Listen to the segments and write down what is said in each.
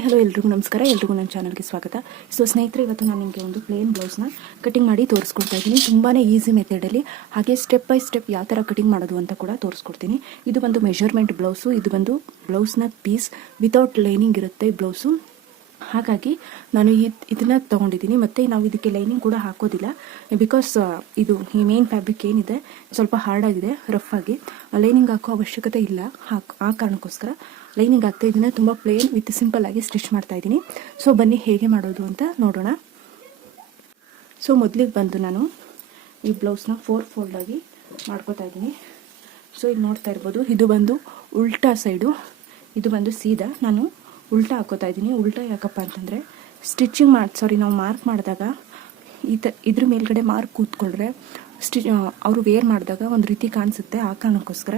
Hi hello ಎಲ್ರಿಗೂ ನಮಸ್ಕಾರ. ಎಲ್ರಿಗೂ ನನ್ನ ಚಾನಲ್ಗೆ ಸ್ವಾಗತ. ಸೊ ಸ್ನೇಹಿತರೆ, ಇವತ್ತು ನಾನು ನಿಮಗೆ ಒಂದು ಪ್ಲೇನ್ ಬ್ಲೌಸ್ನ ಕಟಿಂಗ್ ಮಾಡಿ ತೋರಿಸ್ಕೊಡ್ತಾ ಇದ್ದೀನಿ. ತುಂಬಾ ಈಸಿ ಮೆಥಡಲ್ಲಿ, ಹಾಗೆ ಸ್ಟೆಪ್ ಬೈ ಸ್ಟೆಪ್ ಯಾವ ಥರ ಕಟಿಂಗ್ ಮಾಡೋದು ಅಂತ ಕೂಡ ತೋರಿಸ್ಕೊಡ್ತೀನಿ. ಇದು ಒಂದು ಮೆಷರ್ಮೆಂಟ್ ಬ್ಲೌಸು. ಇದು ಬಂದು ಬ್ಲೌಸ್ನ ಪೀಸ್ ವಿತೌಟ್ ಲೈನಿಂಗ್ ಇರುತ್ತೆ ಬ್ಲೌಸು. ಹಾಗಾಗಿ ನಾನು ಇದನ್ನು ತೊಗೊಂಡಿದ್ದೀನಿ. ಮತ್ತು ನಾವು ಇದಕ್ಕೆ ಲೈನಿಂಗ್ ಕೂಡ ಹಾಕೋದಿಲ್ಲ, ಬಿಕಾಸ್ ಇದು ಈ ಮೇನ್ ಫ್ಯಾಬ್ರಿಕ್ ಏನಿದೆ ಸ್ವಲ್ಪ ಹಾರ್ಡಾಗಿದೆ, ರಫ್ ಆಗಿ. ಲೈನಿಂಗ್ ಹಾಕೋ ಅವಶ್ಯಕತೆ ಇಲ್ಲ. ಆ ಕಾರಣಕ್ಕೋಸ್ಕರ ಲೈನಿಂಗ್ ಹಾಕ್ತಾ ಇದನ್ನು ತುಂಬ ಪ್ಲೇನ್ ವಿತ್ ಸಿಂಪಲ್ ಆಗಿ ಸ್ಟಿಚ್ ಮಾಡ್ತಾ ಇದ್ದೀನಿ. ಸೊ ಬನ್ನಿ ಹೇಗೆ ಮಾಡೋದು ಅಂತ ನೋಡೋಣ. ಸೊ ಮೊದಲಿಗೆ ಬಂದು ನಾನು ಈ ಬ್ಲೌಸ್ನ 4 ಫೋಲ್ಡಾಗಿ ಮಾಡ್ಕೋತಾ ಇದ್ದೀನಿ. ಸೊ ಇಲ್ಲಿ ನೋಡ್ತಾ ಇರ್ಬೋದು, ಇದು ಬಂದು ಉಲ್ಟಾ ಸೈಡು, ಇದು ಬಂದು ಸೀದಾ. ನಾನು ಉಲ್ಟಾ ಹಾಕೋತಾ ಇದ್ದೀನಿ. ಉಲ್ಟಾ ಯಾಕಪ್ಪ ಅಂತಂದರೆ ಸ್ಟಿಚಿಂಗ್ ನಾವು ಮಾರ್ಕ್ ಮಾಡಿದಾಗ ಇದ್ರ ಮೇಲ್ಗಡೆ ಮಾರ್ಕ್ ಕೂತ್ಕೊಂಡ್ರೆ ಅವರು ವೇರ್ ಮಾಡಿದಾಗ ಒಂದು ರೀತಿ ಕಾಣಿಸುತ್ತೆ. ಆ ಕಾರಣಕ್ಕೋಸ್ಕರ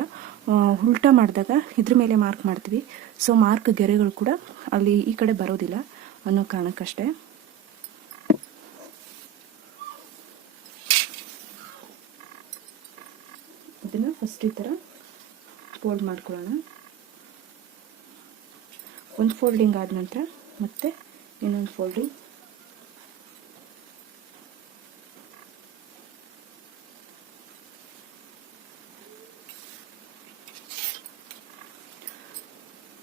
ಉಲ್ಟಾ ಮಾಡಿದಾಗ ಇದ್ರ ಮೇಲೆ ಮಾರ್ಕ್ ಮಾಡ್ತೀವಿ. ಸೊ ಮಾರ್ಕ್ ಗೆರೆಗಳು ಕೂಡ ಅಲ್ಲಿ ಈ ಕಡೆ ಬರೋದಿಲ್ಲ ಅನ್ನೋ ಕಾರಣಕ್ಕಷ್ಟೇ. ಇದನ್ನು ಫಸ್ಟ್ ಈ ಥರ ಫೋಲ್ಡ್ ಮಾಡ್ಕೊಳ್ಳೋಣ. ಒಂದು ಫೋಲ್ಡಿಂಗ್ ಆದ ನಂತರ ಮತ್ತೆ ಇನ್ನೊಂದು ಫೋಲ್ಡಿಂಗ್.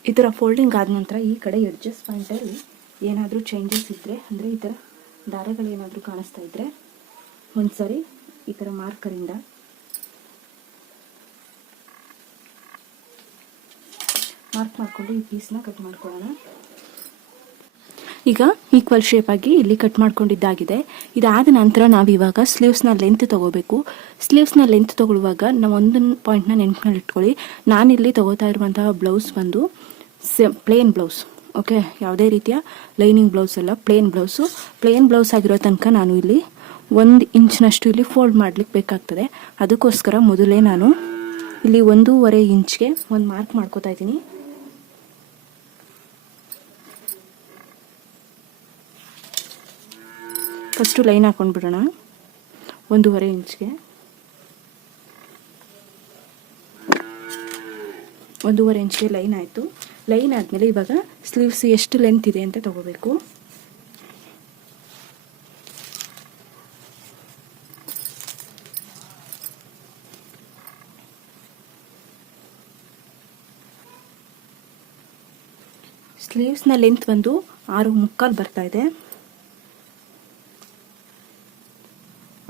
ಈ ಥರ ಫೋಲ್ಡಿಂಗ್ ಆದ ನಂತರ ಈ ಕಡೆ ಎಡ್ಜಸ್ ಪಾಯಿಂಟಲ್ಲಿ ಏನಾದರೂ ಚೇಂಜಸ್ ಇದ್ದರೆ, ಅಂದರೆ ಈ ಥರ ದಾರಗಳೇನಾದರೂ ಕಾಣಿಸ್ತಾ ಇದ್ದರೆ ಒಂದು ಸರಿ ಈ ಥರ ಮಾರ್ಕರಿಂದ ಮಾರ್ಕ್ ಮಾಡಿಕೊಂಡು ಈ ಪೀಸ್ನ ಕಟ್ ಮಾಡ್ಕೊಳ್ಳೋಣ. ಈಗ ಈಕ್ವಲ್ ಶೇಪ್ ಆಗಿ ಇಲ್ಲಿ ಕಟ್ ಮಾಡ್ಕೊಂಡಿದ್ದಾಗಿದೆ. ಇದಾದ ನಂತರ ನಾವು ಇವಾಗ ಸ್ಲೀವ್ಸ್ನ ಲೆಂತ್ ತೊಗೋಬೇಕು. ಸ್ಲೀವ್ಸ್ನ ಲೆಂತ್ ತೊಗೊಳ್ಳುವಾಗ ನಾವು ಒಂದೊಂದು ಪಾಯಿಂಟ್ನ ನೆನಪಿನಲ್ಲಿ ಇಟ್ಕೊಳ್ಳಿ. ನಾನಿಲ್ಲಿ ತೊಗೋತಾ ಇರುವಂತಹ ಬ್ಲೌಸ್ ಬಂದು ಪ್ಲೇನ್ ಬ್ಲೌಸ್, ಓಕೆ, ಯಾವುದೇ ರೀತಿಯ ಲೈನಿಂಗ್ ಬ್ಲೌಸ್ ಅಲ್ಲ, ಪ್ಲೇನ್ ಬ್ಲೌಸು. ಪ್ಲೇನ್ ಬ್ಲೌಸ್ ಆಗಿರೋ ತನಕ ನಾನು ಇಲ್ಲಿ 1 ಇಂಚ್ನಷ್ಟು ಇಲ್ಲಿ ಫೋಲ್ಡ್ ಮಾಡ್ಲಿಕ್ಕೆ ಬೇಕಾಗ್ತದೆ. ಅದಕ್ಕೋಸ್ಕರ ಮೊದಲೇ ನಾನು ಇಲ್ಲಿ 1.5 ಇಂಚ್ಗೆ ಒಂದು ಮಾರ್ಕ್ ಮಾಡ್ಕೋತಾ ಇದ್ದೀನಿ. ಫಸ್ಟು ಲೈನ್ ಹಾಕೊಂಡು ಬಿಡೋಣ 1.5 ಇಂಚ್ಗೆ. 1.5 ಇಂಚ್ಗೆ ಲೈನ್ ಆಯಿತು. ಲೈನ್ ಆದಮೇಲೆ ಇವಾಗ ಸ್ಲೀವ್ಸ್ ಎಷ್ಟು ಲೆಂತ್ ಇದೆ ಅಂತ ತಗೋಬೇಕು. ಸ್ಲೀವ್ಸ್ನ ಲೆಂತ್ ಒಂದು 6.75 ಬರ್ತಾ ಇದೆ.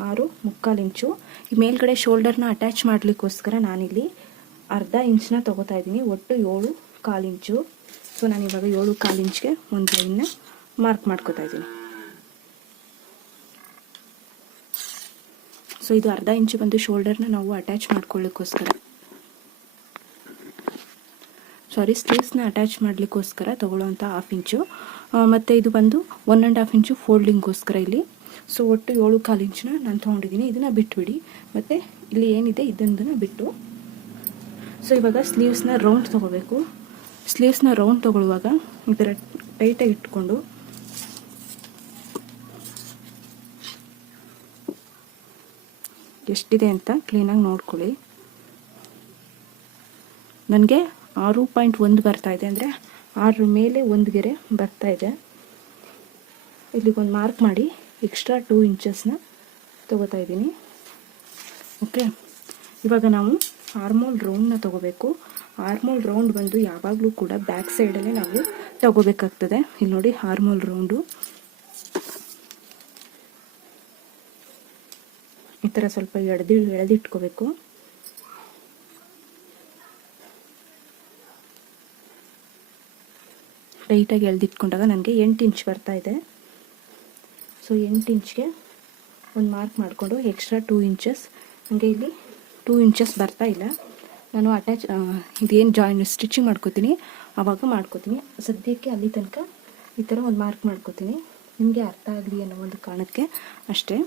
6.75 ಇಂಚು. ಈ ಮೇಲ್ಗಡೆ ಶೋಲ್ಡರ್ನ ಅಟ್ಯಾಚ್ ಮಾಡಲಿಕ್ಕೋಸ್ಕರ ನಾನಿಲ್ಲಿ 1/2 ಇಂಚನ್ನ ತೊಗೋತಾ ಇದ್ದೀನಿ. ಒಟ್ಟು 7.25 ಇಂಚು. ಸೊ ನಾನಿವಾಗ 7.25 ಇಂಚ್ಗೆ ಒಂದು ಲೈನ್ನ ಮಾರ್ಕ್ ಮಾಡ್ಕೋತಾ ಇದ್ದೀನಿ. ಸೊ ಇದು 1/2 ಇಂಚು ಬಂದು ಶೋಲ್ಡರ್ನ ನಾವು ಅಟ್ಯಾಚ್ ಮಾಡ್ಕೊಳ್ಳಿಕ್ಕೋಸ್ಕರ, ಸ್ಲೀವ್ಸ್ನ ಅಟ್ಯಾಚ್ ಮಾಡಲಿಕ್ಕೋಸ್ಕರ ತೊಗೊಳ್ಳೋವಂಥ 1/2 ಇಂಚು. ಮತ್ತು ಇದು ಬಂದು 1.5 ಇಂಚು ಫೋಲ್ಡಿಂಗ್ಗೋಸ್ಕರ ಇಲ್ಲಿ. ಸೊ ಒಟ್ಟು 7.25 ಇಂಚನ್ನ ನಾನು ತೊಗೊಂಡಿದ್ದೀನಿ. ಇದನ್ನು ಬಿಟ್ಬಿಡಿ, ಮತ್ತು ಇಲ್ಲಿ ಏನಿದೆ ಇದೊಂದನ್ನು ಬಿಟ್ಟು. ಸೊ ಇವಾಗ ಸ್ಲೀವ್ಸ್ನ ರೌಂಡ್ ತೊಗೋಬೇಕು. ಸ್ಲೀವ್ಸ್ನ ರೌಂಡ್ ತೊಗೊಳ್ಳುವಾಗ ಈ ಥರ ಟೈಟಾಗಿ ಇಟ್ಕೊಂಡು ಎಷ್ಟಿದೆ ಅಂತ ಕ್ಲೀನಾಗಿ ನೋಡ್ಕೊಳ್ಳಿ. ನನಗೆ 6.1 ಬರ್ತಾ ಇದೆ, ಅಂದರೆ 6 ಮೇಲೆ 1 ಗೆರೆ ಬರ್ತಾ ಇದೆ. ಇಲ್ಲಿಗೊಂದು ಮಾರ್ಕ್ ಮಾಡಿ ಎಕ್ಸ್ಟ್ರಾ 2 ಇಂಚಸ್ನ ತೊಗೋತಾ ಇದ್ದೀನಿ. ಓಕೆ, ಇವಾಗ ನಾವು ಆರ್ಮೋಲ್ ರೌಂಡ್ನ ತೊಗೋಬೇಕು. ಆರ್ಮೋಲ್ ರೌಂಡ್ ಬಂದು ಯಾವಾಗಲೂ ಕೂಡ ಬ್ಯಾಕ್ ಸೈಡಲ್ಲೇ ನಾವು ತಗೋಬೇಕಾಗ್ತದೆ. ಇಲ್ಲಿ ನೋಡಿ, ಆರ್ಮೋಲ್ ರೌಂಡು ಈ ಥರ ಸ್ವಲ್ಪ ಎಳೆದಿಟ್ಕೋಬೇಕು. ಟೈಟಾಗಿ ಎಳೆದಿಟ್ಕೊಂಡಾಗ ನನಗೆ 8 ಇಂಚ್ ಬರ್ತಾ ಇದೆ. ಸೊ 8 ಇಂಚ್ಗೆ ಒಂದು ಮಾರ್ಕ್ ಮಾಡಿಕೊಂಡು ಎಕ್ಸ್ಟ್ರಾ 2 ಇಂಚಸ್, ನನಗೆ ಇಲ್ಲಿ 2 ಇಂಚಸ್ ಬರ್ತಾ ಇಲ್ಲ. ನಾನು ಇದೇನು ಸ್ಟಿಚಿಂಗ್ ಮಾಡ್ಕೋತೀನಿ ಆವಾಗ ಮಾಡ್ಕೋತೀನಿ. ಸದ್ಯಕ್ಕೆ ಅಲ್ಲಿ ತನಕ ಈ ಥರ ಒಂದು ಮಾರ್ಕ್ ಮಾಡ್ಕೋತೀನಿ, ನಿಮಗೆ ಅರ್ಥ ಆಗಲಿ ಅನ್ನೋ ಒಂದು ಕಾರಣಕ್ಕೆ ಅಷ್ಟೇ.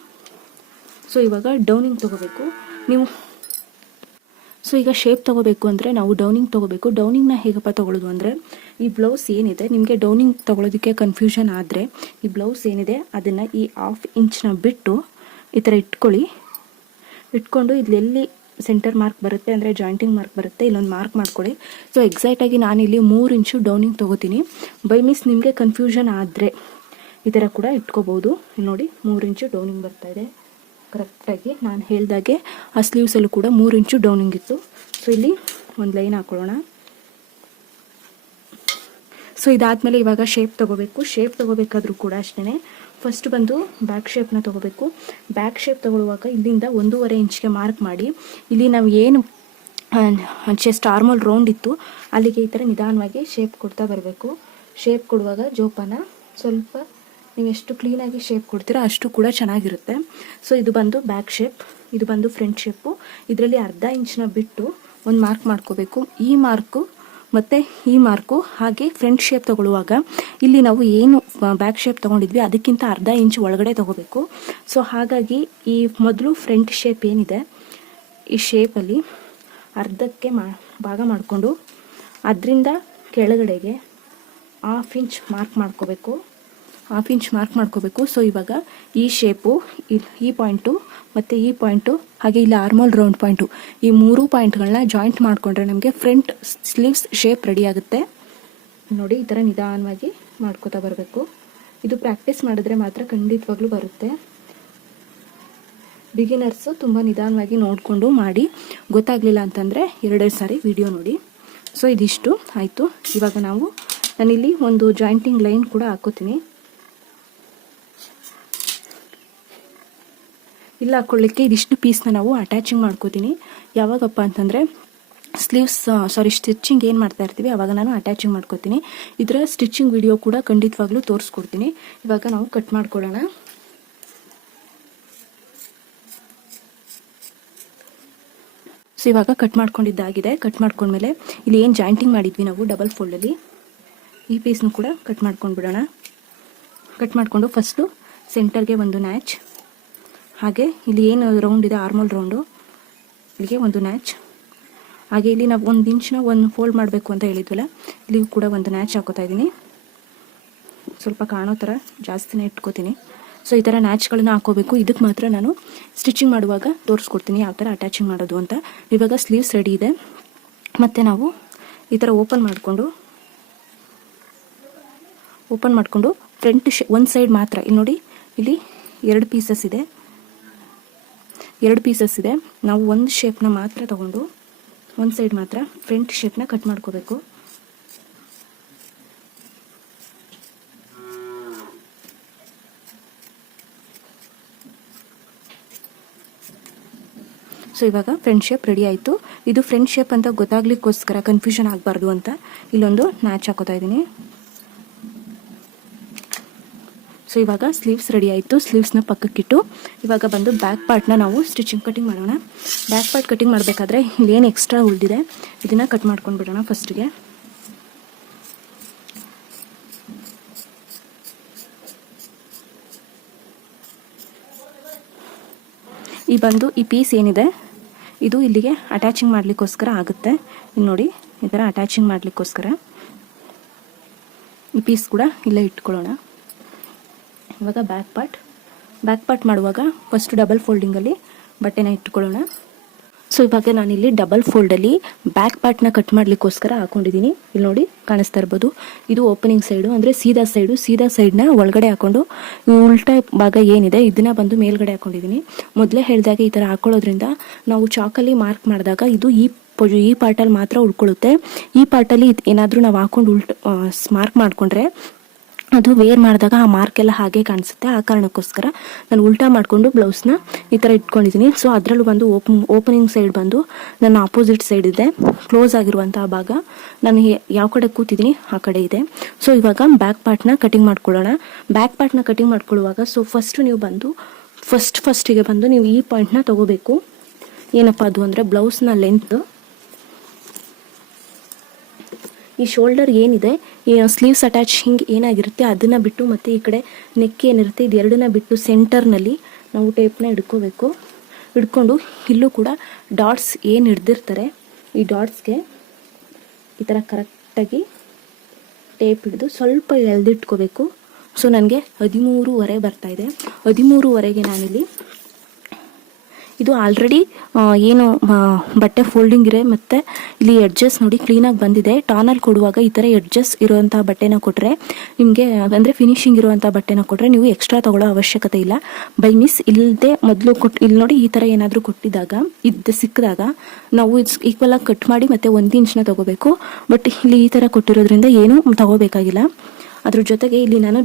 ಸೊ ಇವಾಗ ಡೌನಿಂಗ್ ತೊಗೋಬೇಕು ನೀವು. ಸೊ ಈಗ ಶೇಪ್ ತೊಗೋಬೇಕು ಅಂದರೆ ನಾವು ಡೌನಿಂಗ್ ತೊಗೋಬೇಕು. ಡೌನಿಂಗ್ನ ಹೇಗಪ್ಪ ತೊಗೊಳ್ಳೋದು ಅಂದರೆ, ಈ ಬ್ಲೌಸ್ ಏನಿದೆ ನಿಮಗೆ ಡೌನಿಂಗ್ ತೊಗೊಳೋದಕ್ಕೆ ಕನ್ಫ್ಯೂಷನ್ ಆದರೆ, ಈ ಬ್ಲೌಸ್ ಏನಿದೆ ಅದನ್ನು ಈ 1/2 ಇಂಚ್ನ ಬಿಟ್ಟು ಈ ಥರ ಇಟ್ಕೊಂಡು ಇಲ್ಲೆಲ್ಲಿ ಸೆಂಟರ್ ಮಾರ್ಕ್ ಬರುತ್ತೆ, ಅಂದರೆ ಜಾಯಿಂಟಿಂಗ್ ಮಾರ್ಕ್ ಬರುತ್ತೆ, ಇಲ್ಲೊಂದು ಮಾರ್ಕ್ ಮಾಡ್ಕೊಳ್ಳಿ. ಸೊ ಎಕ್ಸಾಕ್ಟಾಗಿ ನಾನಿಲ್ಲಿ 3 ಇಂಚು ಡೌನಿಂಗ್ ತೊಗೋತೀನಿ. ಬೈ ಮಿಸ್ ನಿಮಗೆ ಕನ್ಫ್ಯೂಷನ್ ಆದರೆ ಈ ಥರ ಕೂಡ ಇಟ್ಕೋಬೋದು. ನೋಡಿ 3 ಇಂಚು ಡೌನಿಂಗ್ ಬರ್ತಾಯಿದೆ ಕರೆಕ್ಟಾಗಿ. ನಾನು ಹೇಳ್ದಾಗೆ ಆ ಸ್ಲೀವ್ಸಲ್ಲೂ ಕೂಡ 3 ಇಂಚು ಡೌನಿಂಗ್ ಇತ್ತು. ಸೊ ಇಲ್ಲಿ ಒಂದು ಲೈನ್ ಹಾಕೊಳ್ಳೋಣ. ಸೊ ಇದಾದಮೇಲೆ ಇವಾಗ ಶೇಪ್ ತೊಗೋಬೇಕು. ಶೇಪ್ ತೊಗೋಬೇಕಾದ್ರೂ ಕೂಡ ಅಷ್ಟೇ, ಫಸ್ಟ್ ಬಂದು ಬ್ಯಾಕ್ ಶೇಪ್ನ ತೊಗೋಬೇಕು. ಬ್ಯಾಕ್ ಶೇಪ್ ತೊಗೊಳ್ಳುವಾಗ ಇಲ್ಲಿಂದ 1.5 ಇಂಚ್ಗೆ ಮಾರ್ಕ್ ಮಾಡಿ, ಇಲ್ಲಿ ನಾವು ಏನು ಚೆಸ್ಟ್ ಆರ್ಮೋಲ್ ರೌಂಡ್ ಇತ್ತು ಅಲ್ಲಿಗೆ ಈ ಥರ ನಿಧಾನವಾಗಿ ಶೇಪ್ ಕೊಡ್ತಾ ಬರಬೇಕು. ಶೇಪ್ ಕೊಡುವಾಗ ಜೋಪಾನ, ಸ್ವಲ್ಪ ನೀವು ಎಷ್ಟು ಕ್ಲೀನಾಗಿ ಶೇಪ್ ಕೊಡ್ತೀರಾ ಅಷ್ಟು ಕೂಡ ಚೆನ್ನಾಗಿರುತ್ತೆ. ಸೊ ಇದು ಬಂದು ಬ್ಯಾಕ್ ಶೇಪ್, ಇದು ಬಂದು ಫ್ರಂಟ್ ಶೇಪು. ಇದರಲ್ಲಿ ಅರ್ಧ ಇಂಚನ್ನ ಬಿಟ್ಟು ಒಂದು ಮಾರ್ಕ್ ಮಾಡ್ಕೋಬೇಕು. ಈ ಮಾರ್ಕು ಮತ್ತು ಈ ಮಾರ್ಕು, ಹಾಗೆ ಫ್ರಂಟ್ ಶೇಪ್ ತೊಗೊಳ್ಳುವಾಗ ಇಲ್ಲಿ ನಾವು ಏನು ಬ್ಯಾಕ್ ಶೇಪ್ ತೊಗೊಂಡಿದ್ವಿ ಅದಕ್ಕಿಂತ ಅರ್ಧ ಇಂಚ್ ಒಳಗಡೆ ತೊಗೋಬೇಕು. ಸೊ ಹಾಗಾಗಿ ಈ ಮೊದಲು ಫ್ರಂಟ್ ಶೇಪ್ ಏನಿದೆ ಈ ಶೇಪಲ್ಲಿ ಅರ್ಧಕ್ಕೆ ಭಾಗ ಮಾಡಿಕೊಂಡು ಅದರಿಂದ ಕೆಳಗಡೆಗೆ 1/2 ಇಂಚ್ ಮಾರ್ಕ್ ಮಾಡ್ಕೋಬೇಕು. 1/2 ಇಂಚ್ ಮಾರ್ಕ್ ಮಾಡ್ಕೋಬೇಕು. ಸೊ ಇವಾಗ ಈ ಶೇಪು, ಈ ಪಾಯಿಂಟು ಮತ್ತು ಈ ಪಾಯಿಂಟು, ಹಾಗೆ ಇಲ್ಲಿ ಆರ್ಮೋಲ್ ರೌಂಡ್ ಪಾಯಿಂಟು, ಈ 3 ಪಾಯಿಂಟ್ಗಳನ್ನ ಜಾಯಿಂಟ್ ಮಾಡಿಕೊಂಡ್ರೆ ನಮಗೆ ಫ್ರಂಟ್ ಸ್ಲೀವ್ಸ್ ಶೇಪ್ ರೆಡಿ ಆಗುತ್ತೆ. ನೋಡಿ ಈ ಥರ ನಿಧಾನವಾಗಿ ಮಾಡ್ಕೋತಾ ಬರಬೇಕು. ಇದು ಪ್ರಾಕ್ಟೀಸ್ ಮಾಡಿದ್ರೆ ಮಾತ್ರ ಖಂಡಿತವಾಗ್ಲೂ ಬರುತ್ತೆ. ಬಿಗಿನರ್ಸು ತುಂಬ ನಿಧಾನವಾಗಿ ನೋಡಿಕೊಂಡು ಮಾಡಿ, ಗೊತ್ತಾಗಲಿಲ್ಲ ಅಂತಂದರೆ 2 ಸಾರಿ ವಿಡಿಯೋ ನೋಡಿ. ಸೊ ಇದಿಷ್ಟು ಆಯಿತು. ಇವಾಗ ನಾನಿಲ್ಲಿ ಒಂದು ಜಾಯಿಂಟಿಂಗ್ ಲೈನ್ ಕೂಡ ಹಾಕೋತೀನಿ. ಇಲ್ಲ ಹಾಕ್ಕೊಳ್ಳಿಕ್ಕೆ ಇದಿಷ್ಟು ಪೀಸ್ನ ನಾವು ಅಟ್ಯಾಚಿಂಗ್ ಮಾಡ್ಕೋತೀನಿ. ಯಾವಾಗಪ್ಪ ಅಂತಂದರೆ ಸ್ಟಿಚಿಂಗ್ ಏನು ಮಾಡ್ತಾ ಇರ್ತೀವಿ ಆವಾಗ ನಾನು ಅಟ್ಯಾಚಿಂಗ್ ಮಾಡ್ಕೋತೀನಿ. ಇದರ ಸ್ಟಿಚಿಂಗ್ ವಿಡಿಯೋ ಕೂಡ ಖಂಡಿತವಾಗ್ಲೂ ತೋರಿಸ್ಕೊಡ್ತೀನಿ. ಇವಾಗ ನಾವು ಕಟ್ ಮಾಡ್ಕೊಳ್ಳೋಣ. ಸೊ ಇವಾಗ ಕಟ್ ಮಾಡ್ಕೊಂಡಿದ್ದಾಗಿದೆ. ಕಟ್ ಮಾಡ್ಕೊಂಡ್ಮೇಲೆ ಇಲ್ಲಿ ಏನು ಜಾಯಿಂಟಿಂಗ್ ಮಾಡಿದ್ವಿ ನಾವು ಡಬಲ್ ಫೋಲ್ಡಲ್ಲಿ, ಈ ಪೀಸ್ನು ಕೂಡ ಕಟ್ ಮಾಡ್ಕೊಂಡ್ಬಿಡೋಣ. ಕಟ್ ಮಾಡಿಕೊಂಡು ಫಸ್ಟು ಸೆಂಟರ್ಗೆ ಒಂದು ನ್ಯಾಚ್, ಹಾಗೆ ಇಲ್ಲಿ ಏನು ರೌಂಡ್ ಇದೆ ಆರ್ಮೋಲ್ ರೌಂಡು ಇಲ್ಲಿಗೆ ಒಂದು ನ್ಯಾಚ್, ಹಾಗೆ ಇಲ್ಲಿ ನಾವು 1 ಇಂಚ್ನ ಒಂದು ಫೋಲ್ಡ್ ಮಾಡಬೇಕು ಅಂತ ಹೇಳಿದ್ವಲ್ಲ ಇಲ್ಲಿಗೂ ಕೂಡ ಒಂದು ನ್ಯಾಚ್ ಹಾಕೋತಾ ಇದ್ದೀನಿ. ಸ್ವಲ್ಪ ಕಾಣೋ ಥರ ಜಾಸ್ತಿನೇ ಇಟ್ಕೋತೀನಿ. ಸೊ ಈ ಥರ ನ್ಯಾಚ್ಗಳನ್ನ ಹಾಕೋಬೇಕು. ಇದಕ್ಕೆ ಮಾತ್ರ ನಾನು ಸ್ಟಿಚಿಂಗ್ ಮಾಡುವಾಗ ತೋರಿಸ್ಕೊಡ್ತೀನಿ ಯಾವ ಥರ ಅಟ್ಯಾಚಿಂಗ್ ಮಾಡೋದು ಅಂತ. ಇವಾಗ ಸ್ಲೀವ್ಸ್ ರೆಡಿ ಇದೆ. ಮತ್ತು ನಾವು ಈ ಥರ ಓಪನ್ ಮಾಡಿಕೊಂಡು ಫ್ರಂಟ್ ಒಂದು ಸೈಡ್ ಮಾತ್ರ, ಇಲ್ಲಿ ನೋಡಿ ಇಲ್ಲಿ 2 ಪೀಸಸ್ ಇದೆ. ನಾವು ಒಂದು ಶೇಪ್ನ ಮಾತ್ರ ತಗೊಂಡು ಒಂದು ಸೈಡ್ ಮಾತ್ರ ಫ್ರಂಟ್ ಶೇಪ್ನ ಕಟ್ ಮಾಡ್ಕೋಬೇಕು. ಸೊ ಇವಾಗ ಫ್ರಂಟ್ ಶೇಪ್ ರೆಡಿ ಆಯಿತು. ಇದು ಫ್ರಂಟ್ ಶೇಪ್ ಅಂತ ಗೊತ್ತಾಗ್ಲಿಕ್ಕೋಸ್ಕರ ಕನ್ಫ್ಯೂಷನ್ ಆಗಬಾರ್ದು ಅಂತ ಇಲ್ಲೊಂದು ನ್ಯಾಚ್ ಹಾಕೋತಾ ಇದ್ದೀನಿ. ಸೊ ಇವಾಗ ಸ್ಲೀವ್ಸ್ ರೆಡಿ ಆಯಿತು. ಸ್ಲೀವ್ಸ್ನ ಪಕ್ಕಕ್ಕಿಟ್ಟು ಇವಾಗ ಬಂದು ಬ್ಯಾಕ್ ಪಾರ್ಟ್ನ ನಾವು ಕಟಿಂಗ್ ಮಾಡೋಣ. ಬ್ಯಾಕ್ ಪಾರ್ಟ್ ಕಟಿಂಗ್ ಮಾಡಬೇಕಾದ್ರೆ ಇಲ್ಲೇನು ಎಕ್ಸ್ಟ್ರಾ ಉಳಿದಿದೆ ಇದನ್ನು ಕಟ್ ಮಾಡ್ಕೊಂಡು ಬಿಡೋಣ ಫಸ್ಟಿಗೆ. ಈ ಪೀಸ್ ಏನಿದೆ ಇದು ಇಲ್ಲಿಗೆ ಅಟ್ಯಾಚಿಂಗ್ ಮಾಡಲಿಕ್ಕೋಸ್ಕರ ಆಗುತ್ತೆ. ಇಲ್ಲಿ ನೋಡಿ ಈ ಥರ ಅಟ್ಯಾಚಿಂಗ್ ಮಾಡಲಿಕ್ಕೋಸ್ಕರ ಈ ಪೀಸ್ ಕೂಡ ಇಲ್ಲೇ ಇಟ್ಕೊಳ್ಳೋಣ. ಇವಾಗ ಬ್ಯಾಕ್ ಪಾರ್ಟ್ ಮಾಡುವಾಗ ಫಸ್ಟ್ ಡಬಲ್ ಫೋಲ್ಡಿಂಗಲ್ಲಿ ಬಟ್ಟೆನ ಇಟ್ಕೊಳ್ಳೋಣ. ಸೊ ಇವಾಗ ನಾನಿಲ್ಲಿ ಡಬಲ್ ಫೋಲ್ಡಲ್ಲಿ ಬ್ಯಾಕ್ ಪಾರ್ಟ್ನ ಕಟ್ ಮಾಡಲಿಕ್ಕೋಸ್ಕರ ಹಾಕೊಂಡಿದ್ದೀನಿ. ಇಲ್ಲಿ ನೋಡಿ ಕಾಣಿಸ್ತಾ ಇರ್ಬೋದು, ಇದು ಓಪನಿಂಗ್ ಸೈಡು, ಅಂದರೆ ಸೀದಾ ಸೈಡ್ನ ಒಳಗಡೆ ಹಾಕೊಂಡು ಉಲ್ಟಾ ಭಾಗ ಏನಿದೆ ಇದನ್ನ ಬಂದು ಮೇಲ್ಗಡೆ ಹಾಕೊಂಡಿದ್ದೀನಿ. ಮೊದಲೇ ಹೇಳಿದಾಗ ಈ ಥರ ಹಾಕೊಳ್ಳೋದ್ರಿಂದ ನಾವು ಚಾಕಲ್ಲಿ ಮಾರ್ಕ್ ಮಾಡಿದಾಗ ಇದು ಈ ಪಾರ್ಟಲ್ಲಿ ಮಾತ್ರ ಉಳ್ಕೊಳ್ಳುತ್ತೆ. ಈ ಪಾರ್ಟಲ್ಲಿ ಏನಾದರೂ ನಾವು ಹಾಕೊಂಡು ಮಾರ್ಕ್ ಮಾಡಿಕೊಂಡ್ರೆ ಅದು ವೇರ್ ಮಾಡಿದಾಗ ಆ ಮಾರ್ಕೆಲ್ಲ ಹಾಗೆ ಕಾಣಿಸುತ್ತೆ. ಆ ಕಾರಣಕ್ಕೋಸ್ಕರ ನಾನು ಉಲ್ಟಾ ಮಾಡಿಕೊಂಡು ಬ್ಲೌಸ್ನ ಈ ಥರ ಇಟ್ಕೊಂಡಿದ್ದೀನಿ. ಸೊ ಅದರಲ್ಲೂ ಬಂದು ಓಪನಿಂಗ್ ಸೈಡ್ ಬಂದು ನನ್ನ ಆಪೋಸಿಟ್ ಸೈಡ್ ಇದೆ, ಕ್ಲೋಸ್ ಆಗಿರುವಂತಹ ಭಾಗ ನಾನು ಯಾವ ಕಡೆ ಕೂತಿದ್ದೀನಿ ಆ ಕಡೆ ಇದೆ. ಸೊ ಇವಾಗ ಬ್ಯಾಕ್ ಪಾರ್ಟ್ನ ಕಟಿಂಗ್ ಮಾಡ್ಕೊಳ್ಳೋಣ. ಬ್ಯಾಕ್ ಪಾರ್ಟ್ನ ಕಟಿಂಗ್ ಮಾಡ್ಕೊಳ್ಳುವಾಗ ಸೊ ಫಸ್ಟು ನೀವು ಬಂದು ಫಸ್ಟಿಗೆ ಬಂದು ನೀವು ಈ ಪಾಯಿಂಟ್ನ ತಗೋಬೇಕು. ಏನಪ್ಪ ಅದು ಅಂದರೆ ಬ್ಲೌಸ್ನ ಲೆಂತ್, ಈ ಶೋಲ್ಡರ್ ಏನಿದೆ ಈ ಸ್ಲೀವ್ಸ್ ಅಟ್ಯಾಚಿಂಗ್ ಏನಾಗಿರುತ್ತೆ ಅದನ್ನು ಬಿಟ್ಟು ಮತ್ತು ಈ ಕಡೆ ನೆಕ್ ಏನಿರುತ್ತೆ ಇದೆರಡನ್ನ ಬಿಟ್ಟು ಸೆಂಟರ್ನಲ್ಲಿ ನಾವು ಟೇಪ್ನ ಹಿಡ್ಕೊಂಡು ಇಲ್ಲೂ ಕೂಡ ಡಾಟ್ಸ್ ಏನು ಹಿಡ್ದಿರ್ತಾರೆ ಈ ಡಾಟ್ಸ್ಗೆ ಈ ಥರ ಕರೆಕ್ಟಾಗಿ ಟೇಪ್ ಹಿಡಿದು ಸ್ವಲ್ಪ ಎಳೆದಿಟ್ಕೋಬೇಕು. ಸೊ ನನಗೆ 13.5 ಬರ್ತಾಯಿದೆ. 13.5ಗೆ ನಾನಿಲ್ಲಿ ಇದು ಆಲ್ರೆಡಿ ಏನು ಬಟ್ಟೆ ಫೋಲ್ಡಿಂಗ್ ಇದೆ, ಮತ್ತು ಇಲ್ಲಿ ಎಡ್ಜಸ್ ನೋಡಿ ಕ್ಲೀನಾಗಿ ಬಂದಿದೆ. ಟಾನಲ್ ಕೊಡುವಾಗ ಈ ಥರ ಎಡ್ಜಸ್ ಇರುವಂಥ ಬಟ್ಟೆನ ಕೊಟ್ಟರೆ ನಿಮಗೆ, ಅಂದರೆ ಫಿನಿಶಿಂಗ್ ಇರುವಂಥ ಬಟ್ಟೆನ ಕೊಟ್ಟರೆ ನೀವು ಎಕ್ಸ್ಟ್ರಾ ತೊಗೊಳ್ಳೋ ಅವಶ್ಯಕತೆ ಇಲ್ಲ. ಬೈ ಮಿಸ್ ಇಲ್ಲದೆ ಮೊದಲು ಇಲ್ಲಿ ನೋಡಿ ಈ ಥರ ಏನಾದರೂ ಕೊಟ್ಟಿದ್ದಾಗ ಸಿಕ್ಕಿದಾಗ ನಾವು ಈಕ್ವಲಾಗಿ ಕಟ್ ಮಾಡಿ ಮತ್ತೆ 1 ಇಂಚ್ನ ತೊಗೋಬೇಕು. ಬಟ್ ಇಲ್ಲಿ ಈ ಥರ ಕೊಟ್ಟಿರೋದ್ರಿಂದ ಏನೂ ತೊಗೋಬೇಕಾಗಿಲ್ಲ. ಅದ್ರ ಜೊತೆಗೆ ಇಲ್ಲಿ ನಾನು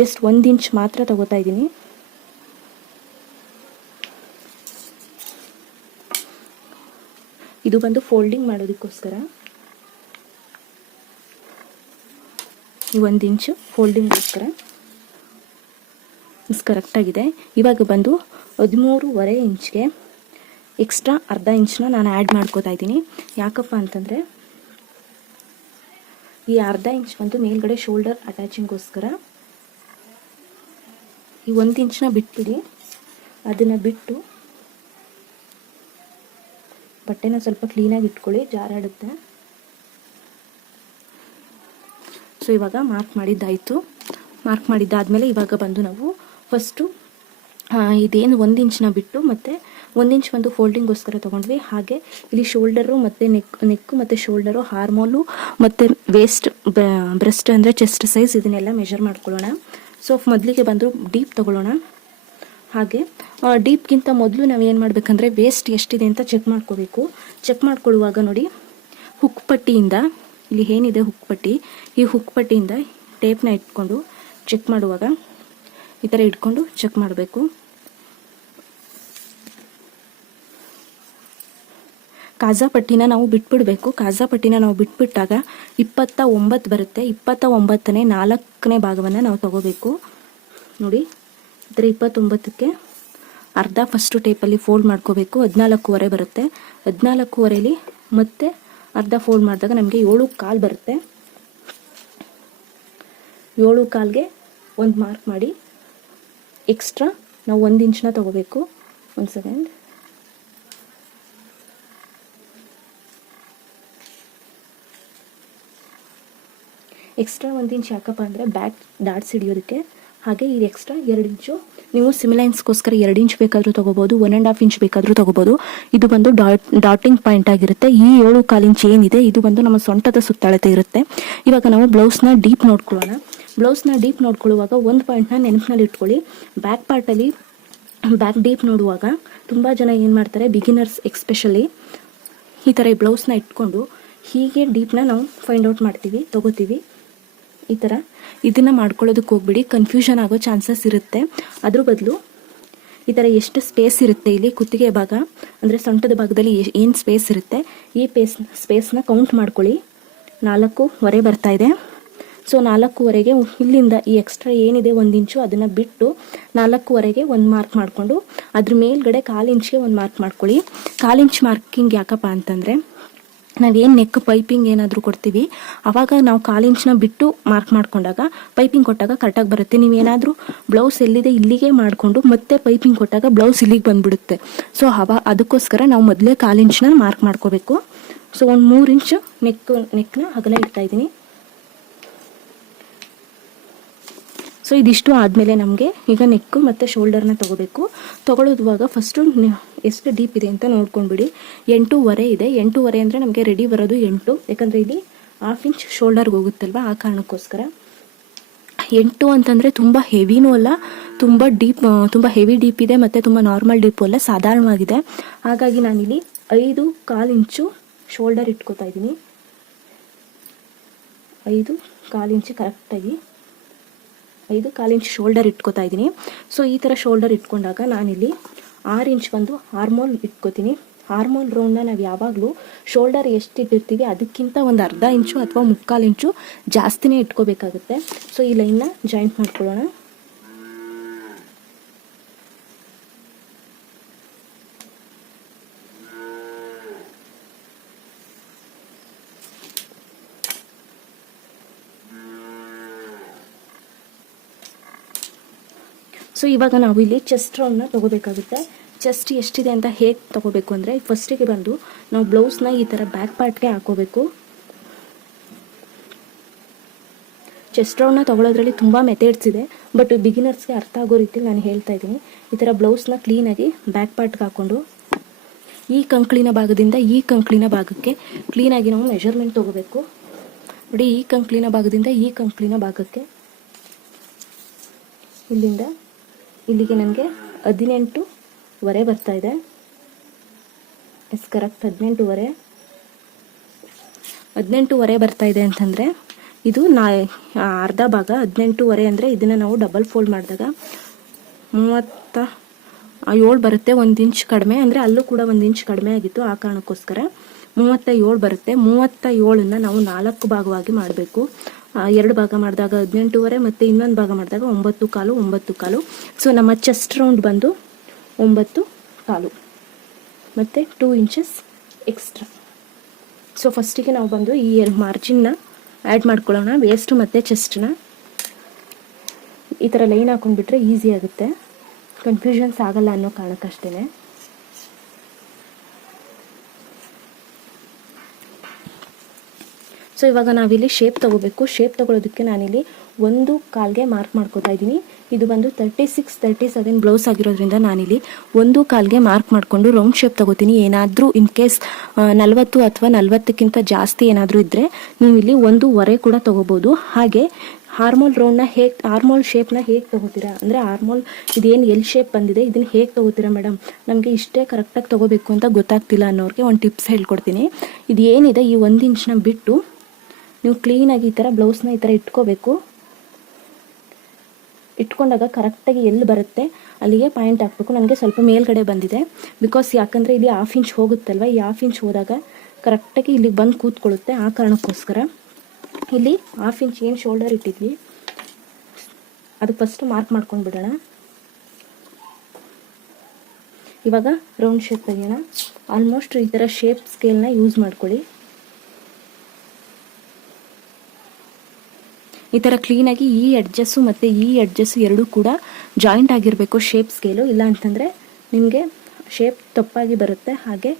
ಜಸ್ಟ್ 1 ಇಂಚ್ ಮಾತ್ರ ತೊಗೋತಾ ಇದ್ದೀನಿ. ಇದು ಬಂದು ಫೋಲ್ಡಿಂಗ್ ಮಾಡೋದಕ್ಕೋಸ್ಕರ ಈ 1 ಇಂಚು ಫೋಲ್ಡಿಂಗ್ಗೋಸ್ಕರ ಕರೆಕ್ಟಾಗಿದೆ. ಇವಾಗ ಬಂದು 13.5 ಇಂಚ್ಗೆ ಎಕ್ಸ್ಟ್ರಾ ಅರ್ಧ ಇಂಚನ್ನ ನಾನು ಆ್ಯಡ್ ಮಾಡ್ಕೋತಾ ಇದ್ದೀನಿ. ಯಾಕಪ್ಪ ಅಂತಂದರೆ ಈ ಅರ್ಧ ಇಂಚ್ ಬಂದು ಮೇಲ್ಗಡೆ ಶೋಲ್ಡರ್ ಅಟ್ಯಾಚಿಂಗ್ಗೋಸ್ಕರ. ಈ 1 ಇಂಚನ್ನ ಬಿಟ್ಬಿಡಿ. ಅದನ್ನು ಬಿಟ್ಟು ಬಟ್ಟೆನ ಸ್ವಲ್ಪ ಕ್ಲೀನಾಗಿ ಇಟ್ಕೊಳ್ಳಿ, ಜಾರಾಡುತ್ತೆ. ಸೊ ಇವಾಗ ಮಾರ್ಕ್ ಮಾಡಿದ್ದಾಯಿತು. ಮಾರ್ಕ್ ಮಾಡಿದ್ದಾದಮೇಲೆ ಇವಾಗ ಬಂದು ನಾವು ಫಸ್ಟು ಇದೇನು 1 ಇಂಚನ್ನ ಬಿಟ್ಟು ಮತ್ತು 1 ಇಂಚ್ ಒಂದು ಫೋಲ್ಡಿಂಗ್ಗೋಸ್ಕರ ತೊಗೊಂಡ್ವಿ. ಹಾಗೆ ಇಲ್ಲಿ ಶೋಲ್ಡರು ಮತ್ತು ನೆಕ್ಕು ಮತ್ತು ಶೋಲ್ಡರು, ಹಾರ್ಮೋಲು ಮತ್ತು ವೇಸ್ಟ್, ಬ್ರೆಸ್ಟ್ ಅಂದರೆ ಚೆಸ್ಟ್ ಸೈಜ್, ಇದನ್ನೆಲ್ಲ ಮೆಜರ್ ಮಾಡ್ಕೊಳ್ಳೋಣ. ಸೊ ಮೊದಲಿಗೆ ಬಂದು ಡೀಪ್ ತೊಗೊಳ್ಳೋಣ. ಹಾಗೆ ಡೀಪ್ಗಿಂತ ಮೊದಲು ನಾವು ಏನು ಮಾಡಬೇಕಂದ್ರೆ ವೇಸ್ಟ್ ಎಷ್ಟಿದೆ ಅಂತ ಚೆಕ್ ಮಾಡ್ಕೋಬೇಕು. ಚೆಕ್ ಮಾಡ್ಕೊಳ್ಳುವಾಗ ನೋಡಿ, ಹುಕ್ ಪಟ್ಟಿಯಿಂದ ಇಲ್ಲಿ ಏನಿದೆ ಹುಕ್ ಪಟ್ಟಿ, ಈ ಹುಕ್ ಪಟ್ಟಿಯಿಂದ ಟೇಪ್ನ ಇಟ್ಕೊಂಡು ಚೆಕ್ ಮಾಡುವಾಗ ಈ ಥರ ಇಟ್ಕೊಂಡು ಚೆಕ್ ಮಾಡಬೇಕು. ಕಾಜಾ ಪಟ್ಟಿನ ನಾವು ಬಿಟ್ಬಿಡಬೇಕು. ಕಾಜಾ ಪಟ್ಟಿನ ನಾವು ಬಿಟ್ಬಿಟ್ಟಾಗ 29 ಬರುತ್ತೆ. 29ನೇ 4ನೇ ಭಾಗವನ್ನು ನಾವು ತಗೋಬೇಕು. ನೋಡಿ ಈ ಥರ 29ಕ್ಕೆ ಅರ್ಧ ಫಸ್ಟು ಟೇಪಲ್ಲಿ ಫೋಲ್ಡ್ ಮಾಡ್ಕೋಬೇಕು. 14.25 ಬರುತ್ತೆ. 14.25ಲಿ ಮತ್ತೆ ಅರ್ಧ ಫೋಲ್ಡ್ ಮಾಡಿದಾಗ ನಮಗೆ 7.25 ಬರುತ್ತೆ. 7.25ಗೆ ಒಂದು ಮಾರ್ಕ್ ಮಾಡಿ ಎಕ್ಸ್ಟ್ರಾ ನಾವು 1 ಇಂಚನ್ನ ತಗೋಬೇಕು. 1 ಸೆಕೆಂಡ್. ಎಕ್ಸ್ಟ್ರಾ 1 ಇಂಚ್ ಯಾಕಪ್ಪ ಅಂದರೆ ಬ್ಯಾಕ್ ಡಾಟ್ಸ್ ಹಿಡಿಯೋದಕ್ಕೆ. ಹಾಗೆ ಇದು ಎಕ್ಸ್ಟ್ರಾ 2 ಇಂಚು ನೀವು ಸಿಮಿಲೈನ್ಸ್ಗೋಸ್ಕರ 2 ಇಂಚ್ ಬೇಕಾದರೂ ತೊಗೋಬೋದು, 1.5 ಇಂಚ್ ಬೇಕಾದರೂ ತೊಗೋಬೋದು. ಇದು ಬಂದು ಡಾಟಿಂಗ್ ಪಾಯಿಂಟ್ ಆಗಿರುತ್ತೆ. ಈ 7.25 ಇಂಚ್ ಏನಿದೆ ಇದು ಬಂದು ನಮ್ಮ ಸೊಂಟದ ಸುತ್ತಳತೆ ಇರುತ್ತೆ. ಇವಾಗ ನಾವು ಬ್ಲೌಸ್ನ ಡೀಪ್ ನೋಡ್ಕೊಳ್ಳೋಣ. ಬ್ಲೌಸ್ನ ಡೀಪ್ ನೋಡ್ಕೊಳ್ಳುವಾಗ ಒಂದು ಪಾಯಿಂಟ್ನ ನೆನಪಿನಲ್ಲಿ ಇಟ್ಕೊಳ್ಳಿ. ಬ್ಯಾಕ್ ಪಾರ್ಟಲ್ಲಿ ಬ್ಯಾಕ್ ಡೀಪ್ ನೋಡುವಾಗ ತುಂಬ ಜನ ಏನು ಮಾಡ್ತಾರೆ, ಬಿಗಿನರ್ಸ್ ಎಕ್ಸ್ಪೆಷಲಿ ಈ ಥರ ಈ ಬ್ಲೌಸ್ನ ಇಟ್ಕೊಂಡು ಹೀಗೆ ಡೀಪ್ನ ನಾವು ಫೈಂಡ್ ಔಟ್ ಮಾಡ್ತೀವಿ, ತೊಗೋತೀವಿ. ಈ ಥರ ಇದನ್ನು ಮಾಡ್ಕೊಳ್ಳೋದಕ್ಕೆ ಹೋಗ್ಬಿಡಿ, ಕನ್ಫ್ಯೂಷನ್ ಆಗೋ ಚಾನ್ಸಸ್ ಇರುತ್ತೆ. ಅದ್ರ ಬದಲು ಈ ಥರ ಎಷ್ಟು ಸ್ಪೇಸ್ ಇರುತ್ತೆ ಇಲ್ಲಿ ಕುತ್ತಿಗೆ ಭಾಗ ಅಂದರೆ ಸೊಂಟದ ಭಾಗದಲ್ಲಿ ಏನು ಸ್ಪೇಸ್ ಇರುತ್ತೆ, ಈ ಸ್ಪೇಸ್ನ ಕೌಂಟ್ ಮಾಡ್ಕೊಳ್ಳಿ. 4.25 ಬರ್ತಾ ಇದೆ. ಸೊ 4.25ಗೆ ಇಲ್ಲಿಂದ ಈ ಎಕ್ಸ್ಟ್ರಾ ಏನಿದೆ 1 ಇಂಚು ಅದನ್ನು ಬಿಟ್ಟು 4.25ಗೆ ಒಂದು ಮಾರ್ಕ್ ಮಾಡಿಕೊಂಡು ಅದ್ರ ಮೇಲ್ಗಡೆ 1/4 ಇಂಚ್ಗೆ ಒಂದು ಮಾರ್ಕ್ ಮಾಡ್ಕೊಳ್ಳಿ. 1/4 ಇಂಚ್ ಮಾರ್ಕಿಂಗ್ ಯಾಕಪ್ಪ ಅಂತಂದರೆ ನಾವೇನು ನೆಕ್ ಪೈಪಿಂಗ್ ಏನಾದರೂ ಕೊಡ್ತೀವಿ ಆವಾಗ ನಾವು 1/4 ಇಂಚ್ನ ಬಿಟ್ಟು ಮಾರ್ಕ್ ಮಾಡ್ಕೊಂಡಾಗ ಪೈಪಿಂಗ್ ಕೊಟ್ಟಾಗ ಕರೆಕ್ಟಾಗಿ ಬರುತ್ತೆ. ನೀವೇನಾದರೂ ಬ್ಲೌಸ್ ಎಲ್ಲಿದೆ ಇಲ್ಲಿಗೆ ಮಾಡಿಕೊಂಡು ಮತ್ತೆ ಪೈಪಿಂಗ್ ಕೊಟ್ಟಾಗ ಬ್ಲೌಸ್ ಇಲ್ಲಿಗೆ ಬಂದುಬಿಡುತ್ತೆ. ಸೊ ಅದಕ್ಕೋಸ್ಕರ ನಾವು ಮೊದಲೇ 1/4 ಇಂಚ್ನ ಮಾರ್ಕ್ ಮಾಡ್ಕೋಬೇಕು. ಸೊ ಒಂದು 3 ಇಂಚು ನೆಕ್ನ ಅಗಲ ಇಡ್ತಾಯಿದ್ದೀನಿ. ಸೊ ಇದಿಷ್ಟು ಆದಮೇಲೆ ನಮಗೆ ಈಗ ನೆಕ್ಕು ಮತ್ತು ಶೋಲ್ಡರ್ನ ತೊಗೋಬೇಕು. ತೊಗೊಳ್ಳೋದುವಾಗ ಫಸ್ಟು ಎಷ್ಟು ಡೀಪ್ ಇದೆ ಅಂತ ನೋಡ್ಕೊಂಡ್ಬಿಡಿ. 8.25 ಇದೆ. 8.25 ಅಂದರೆ ನಮಗೆ ರೆಡಿ ಬರೋದು 8, ಯಾಕಂದರೆ ಇಲ್ಲಿ 1/2 ಇಂಚ್ ಶೋಲ್ಡರ್ಗೆ ಹೋಗುತ್ತಲ್ವ, ಆ ಕಾರಣಕ್ಕೋಸ್ಕರ 8 ಅಂತಂದರೆ ತುಂಬ ಹೆವಿನೂ ಅಲ್ಲ, ತುಂಬ ಹೆವಿ ಡೀಪ್ ಇದೆ ಮತ್ತು ತುಂಬ ನಾರ್ಮಲ್ ಡೀಪು ಅಲ್ಲ, ಸಾಧಾರಣವಾಗಿದೆ. ಹಾಗಾಗಿ ನಾನಿಲ್ಲಿ 5.25 ಇಂಚು ಶೋಲ್ಡರ್ ಇಟ್ಕೋತಾ ಇದ್ದೀನಿ. 5.25 ಇಂಚು ಕರೆಕ್ಟಾಗಿ 5.25 ಇಂಚ್ ಶೋಲ್ಡರ್ ಇಟ್ಕೋತಾ ಇದ್ದೀನಿ. ಸೊ ಈ ಥರ ಶೋಲ್ಡರ್ ಇಟ್ಕೊಂಡಾಗ ನಾನಿಲ್ಲಿ 6 ಇಂಚ್ ಒಂದು ಹಾರ್ಮೋಲ್ ಇಟ್ಕೋತೀನಿ. ಹಾರ್ಮೋಲ್ ರೌಂಡ್ನ ನಾವು ಯಾವಾಗಲೂ ಶೋಲ್ಡರ್ ಎಷ್ಟು ಇಟ್ಟಿರ್ತೀವಿ ಅದಕ್ಕಿಂತ ಒಂದು ಅರ್ಧ ಇಂಚು ಅಥವಾ 3/4 ಇಂಚು ಜಾಸ್ತಿನೇ ಇಟ್ಕೋಬೇಕಾಗುತ್ತೆ. ಸೊ ಈ ಲೈನ್ನ ಜಾಯಿಂಟ್ ಮಾಡ್ಕೊಳ್ಳೋಣ. ಸೊ ಇವಾಗ ನಾವು ಇಲ್ಲಿ ಚೆಸ್ಟ್ ರೌಂಡ್ನ ತೊಗೋಬೇಕಾಗುತ್ತೆ. ಚೆಸ್ಟ್ ಎಷ್ಟಿದೆ ಅಂತ ಹೇಗೆ ತೊಗೋಬೇಕು ಅಂದರೆ ಫಸ್ಟಿಗೆ ಬಂದು ನಾವು ಬ್ಲೌಸ್ನ ಈ ಥರ ಬ್ಯಾಕ್ ಪಾರ್ಟ್ಗೆ ಹಾಕೋಬೇಕು. ಚೆಸ್ಟ್ ರೌಂಡ್ನ ತೊಗೊಳೋದ್ರಲ್ಲಿ ತುಂಬ ಮೆಥಡ್ಸ್ ಇದೆ, ಬಟ್ ಬಿಗಿನರ್ಸ್ಗೆ ಅರ್ಥ ಆಗೋ ರೀತಿಲಿ ನಾನು ಹೇಳ್ತಾ ಇದ್ದೀನಿ. ಈ ಥರ ಬ್ಲೌಸ್ನ ಕ್ಲೀನಾಗಿ ಬ್ಯಾಕ್ ಪಾರ್ಟ್ಗೆ ಹಾಕ್ಕೊಂಡು ಈ ಕಂಕ್ಳಿನ ಭಾಗದಿಂದ ಈ ಕಂಕ್ಳಿನ ಭಾಗಕ್ಕೆ ಕ್ಲೀನಾಗಿ ನಾವು ಮೆಷರ್ಮೆಂಟ್ ತೊಗೋಬೇಕು. ನೋಡಿ, ಈ ಕಂಕ್ಳಿನ ಭಾಗದಿಂದ ಈ ಕಂಕ್ಳಿನ ಭಾಗಕ್ಕೆ ಇಲ್ಲಿಂದ ಇಲ್ಲಿಗೆ ನನಗೆ 18.5 ಬರ್ತಾ ಇದೆ. ಎಸ್, ಕರೆಕ್ಟ್ 18.5 ಬರ್ತಾ ಇದೆ ಅಂತಂದರೆ ಇದು ಅರ್ಧ ಭಾಗ 18.5 ಅಂದರೆ ಇದನ್ನು ನಾವು ಡಬಲ್ ಫೋಲ್ಡ್ ಮಾಡಿದಾಗ 37 ಬರುತ್ತೆ. 1 ಇಂಚ್ ಕಡಿಮೆ, ಅಂದರೆ ಅಲ್ಲೂ ಕೂಡ 1 ಇಂಚ್ ಕಡಿಮೆ ಆಗಿತ್ತು, ಆ ಕಾರಣಕ್ಕೋಸ್ಕರ 37 ಬರುತ್ತೆ. 37ನ್ನು ನಾವು 4 ಭಾಗವಾಗಿ ಮಾಡಬೇಕು. 2 ಭಾಗ ಮಾಡಿದಾಗ 18.5 ಮತ್ತು ಇನ್ನೊಂದು ಭಾಗ ಮಾಡಿದಾಗ 9.25. ಸೊ ನಮ್ಮ ಚೆಸ್ಟ್ ರೌಂಡ್ ಬಂದು 9.25 ಮತ್ತು 2 ಇಂಚಸ್ ಎಕ್ಸ್ಟ್ರಾ. ಸೊ ಫಸ್ಟಿಗೆ ನಾವು ಬಂದು ಈ ಮಾರ್ಜಿನ್ನ ಆ್ಯಡ್ ಮಾಡ್ಕೊಳ್ಳೋಣ. ವೇಸ್ಟು ಮತ್ತು ಚೆಸ್ಟನ್ನ ಈ ಥರ ಲೈನ್ ಹಾಕೊಂಡ್ಬಿಟ್ರೆ ಈಸಿ ಆಗುತ್ತೆ, ಕನ್ಫ್ಯೂಷನ್ಸ್ ಆಗಲ್ಲ ಅನ್ನೋ ಕಾರಣಕ್ಕಷ್ಟೇ. ಸೊ ಇವಾಗ ನಾವಿಲ್ಲಿ ಶೇಪ್ ತೊಗೋಬೇಕು. ಶೇಪ್ ತೊಗೊಳೋದಕ್ಕೆ ನಾನಿಲ್ಲಿ 1 ಕಾಲ್ಗೆ ಮಾರ್ಕ್ ಮಾಡ್ಕೋತಾ ಇದ್ದೀನಿ. ಇದು ಬಂದು 36-37 ಬ್ಲೌಸ್ ಆಗಿರೋದ್ರಿಂದ ನಾನಿಲ್ಲಿ 1 ಕಾಲ್ಗೆ ಮಾರ್ಕ್ ಮಾಡಿಕೊಂಡು ರೌಂಡ್ ಶೇಪ್ ತೊಗೋತೀನಿ. ಏನಾದರೂ ಇನ್ ಕೇಸ್ 40 ಅಥವಾ 40ಕ್ಕಿಂತ ಜಾಸ್ತಿ ಏನಾದರೂ ಇದ್ದರೆ ನೀವು ಇಲ್ಲಿ 1.25 ಕೂಡ ತೊಗೋಬೋದು. ಹಾಗೆ ಆರ್ಮೋಲ್ ಶೇಪ್ನ ಹೇಗೆ ತೊಗೋತೀರಾ ಅಂದರೆ, ಆರ್ಮೋಲ್ ಇದೇನು ಎಲ್ ಶೇಪ್ ಬಂದಿದೆ ಇದನ್ನು ಹೇಗೆ ತೊಗೋತೀರಾ ಮೇಡಮ್, ನಮಗೆ ಇಷ್ಟೇ ಕರೆಕ್ಟಾಗಿ ತೊಗೋಬೇಕು ಅಂತ ಗೊತ್ತಾಗ್ತಿಲ್ಲ ಅನ್ನೋರಿಗೆ ಒಂದು ಟಿಪ್ಸ್ ಹೇಳ್ಕೊಡ್ತೀನಿ. ಇದು ಏನಿದೆ ಈ 1 ಇಂಚನ್ನ ಬಿಟ್ಟು ನೀವು ಕ್ಲೀನಾಗಿ ಈ ಥರ ಬ್ಲೌಸ್ನ ಈ ಥರ ಇಟ್ಕೋಬೇಕು. ಇಟ್ಕೊಂಡಾಗ ಕರೆಕ್ಟಾಗಿ ಎಲ್ಲಿ ಬರುತ್ತೆ ಅಲ್ಲಿಗೆ ಪಾಯಿಂಟ್ ಹಾಕಬೇಕು. ನನಗೆ ಸ್ವಲ್ಪ ಮೇಲ್ಗಡೆ ಬಂದಿದೆ, ಯಾಕಂದರೆ ಇಲ್ಲಿ 1/2 ಇಂಚ್ ಹೋಗುತ್ತಲ್ವ, ಈ 1/2 ಇಂಚ್ ಹೋದಾಗ ಕರೆಕ್ಟಾಗಿ ಇಲ್ಲಿಗೆ ಬಂದು ಕೂತ್ಕೊಳ್ಳುತ್ತೆ. ಆ ಕಾರಣಕ್ಕೋಸ್ಕರ ಇಲ್ಲಿ 1/2 ಇಂಚ್ ಏನು ಶೋಲ್ಡರ್ ಇಟ್ಟಿದ್ವಿ ಅದು ಫಸ್ಟ್ ಮಾರ್ಕ್ ಮಾಡ್ಕೊಂಡು ಬಿಡೋಣ. ಇವಾಗ ರೌಂಡ್ ಶೇಪ್ ತೆಗೆಯೋಣ. ಆಲ್ಮೋಸ್ಟ್ ಈ ಥರ ಶೇಪ್ ಸ್ಕೇಲ್ನ ಯೂಸ್ ಮಾಡ್ಕೊಳ್ಳಿ. ಈ ಥರ ಕ್ಲೀನಾಗಿ ಈ ಎಡ್ಜಸ್ಸು ಮತ್ತು ಈ ಎಡ್ಜಸ್ಸು ಎರಡೂ ಕೂಡ ಜಾಯಿಂಟ್ ಆಗಿರಬೇಕು ಶೇಪ್ ಸ್ಕೇಲು, ಇಲ್ಲ ಅಂತಂದರೆ ನಿಮಗೆ ಶೇಪ್ ತಪ್ಪಾಗಿ ಬರುತ್ತೆ. ಹಾಗೆ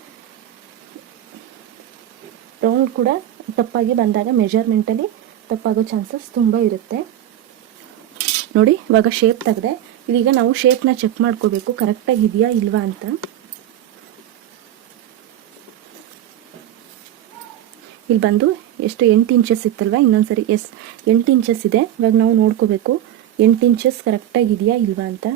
ರೌಂಡ್ ಕೂಡ ತಪ್ಪಾಗಿ ಬಂದಾಗ ಮೆಜರ್ಮೆಂಟಲ್ಲಿ ತಪ್ಪಾಗೋ ಚಾನ್ಸಸ್ ತುಂಬ ಇರುತ್ತೆ. ನೋಡಿ, ಇವಾಗ ಶೇಪ್ ತೆಗೆದೆ. ಈಗ ನಾವು ಶೇಪ್ನ ಚೆಕ್ ಮಾಡ್ಕೋಬೇಕು ಕರೆಕ್ಟಾಗಿ ಇದೆಯಾ ಇಲ್ವಾ ಅಂತ. ಇಲ್ಲಿ ಬಂದು ಎಷ್ಟು 8 ಇಂಚಸ್ ಇತ್ತಲ್ವ, ಇನ್ನೊಂದ್ಸರಿ 8 ಇಂಚಸ್ ಇದೆ. ಇವಾಗ ನಾವು ನೋಡ್ಕೋಬೇಕು 8 ಇಂಚಸ್ ಕರೆಕ್ಟಾಗಿ ಇದೆಯಾ ಇಲ್ವಾ ಅಂತ.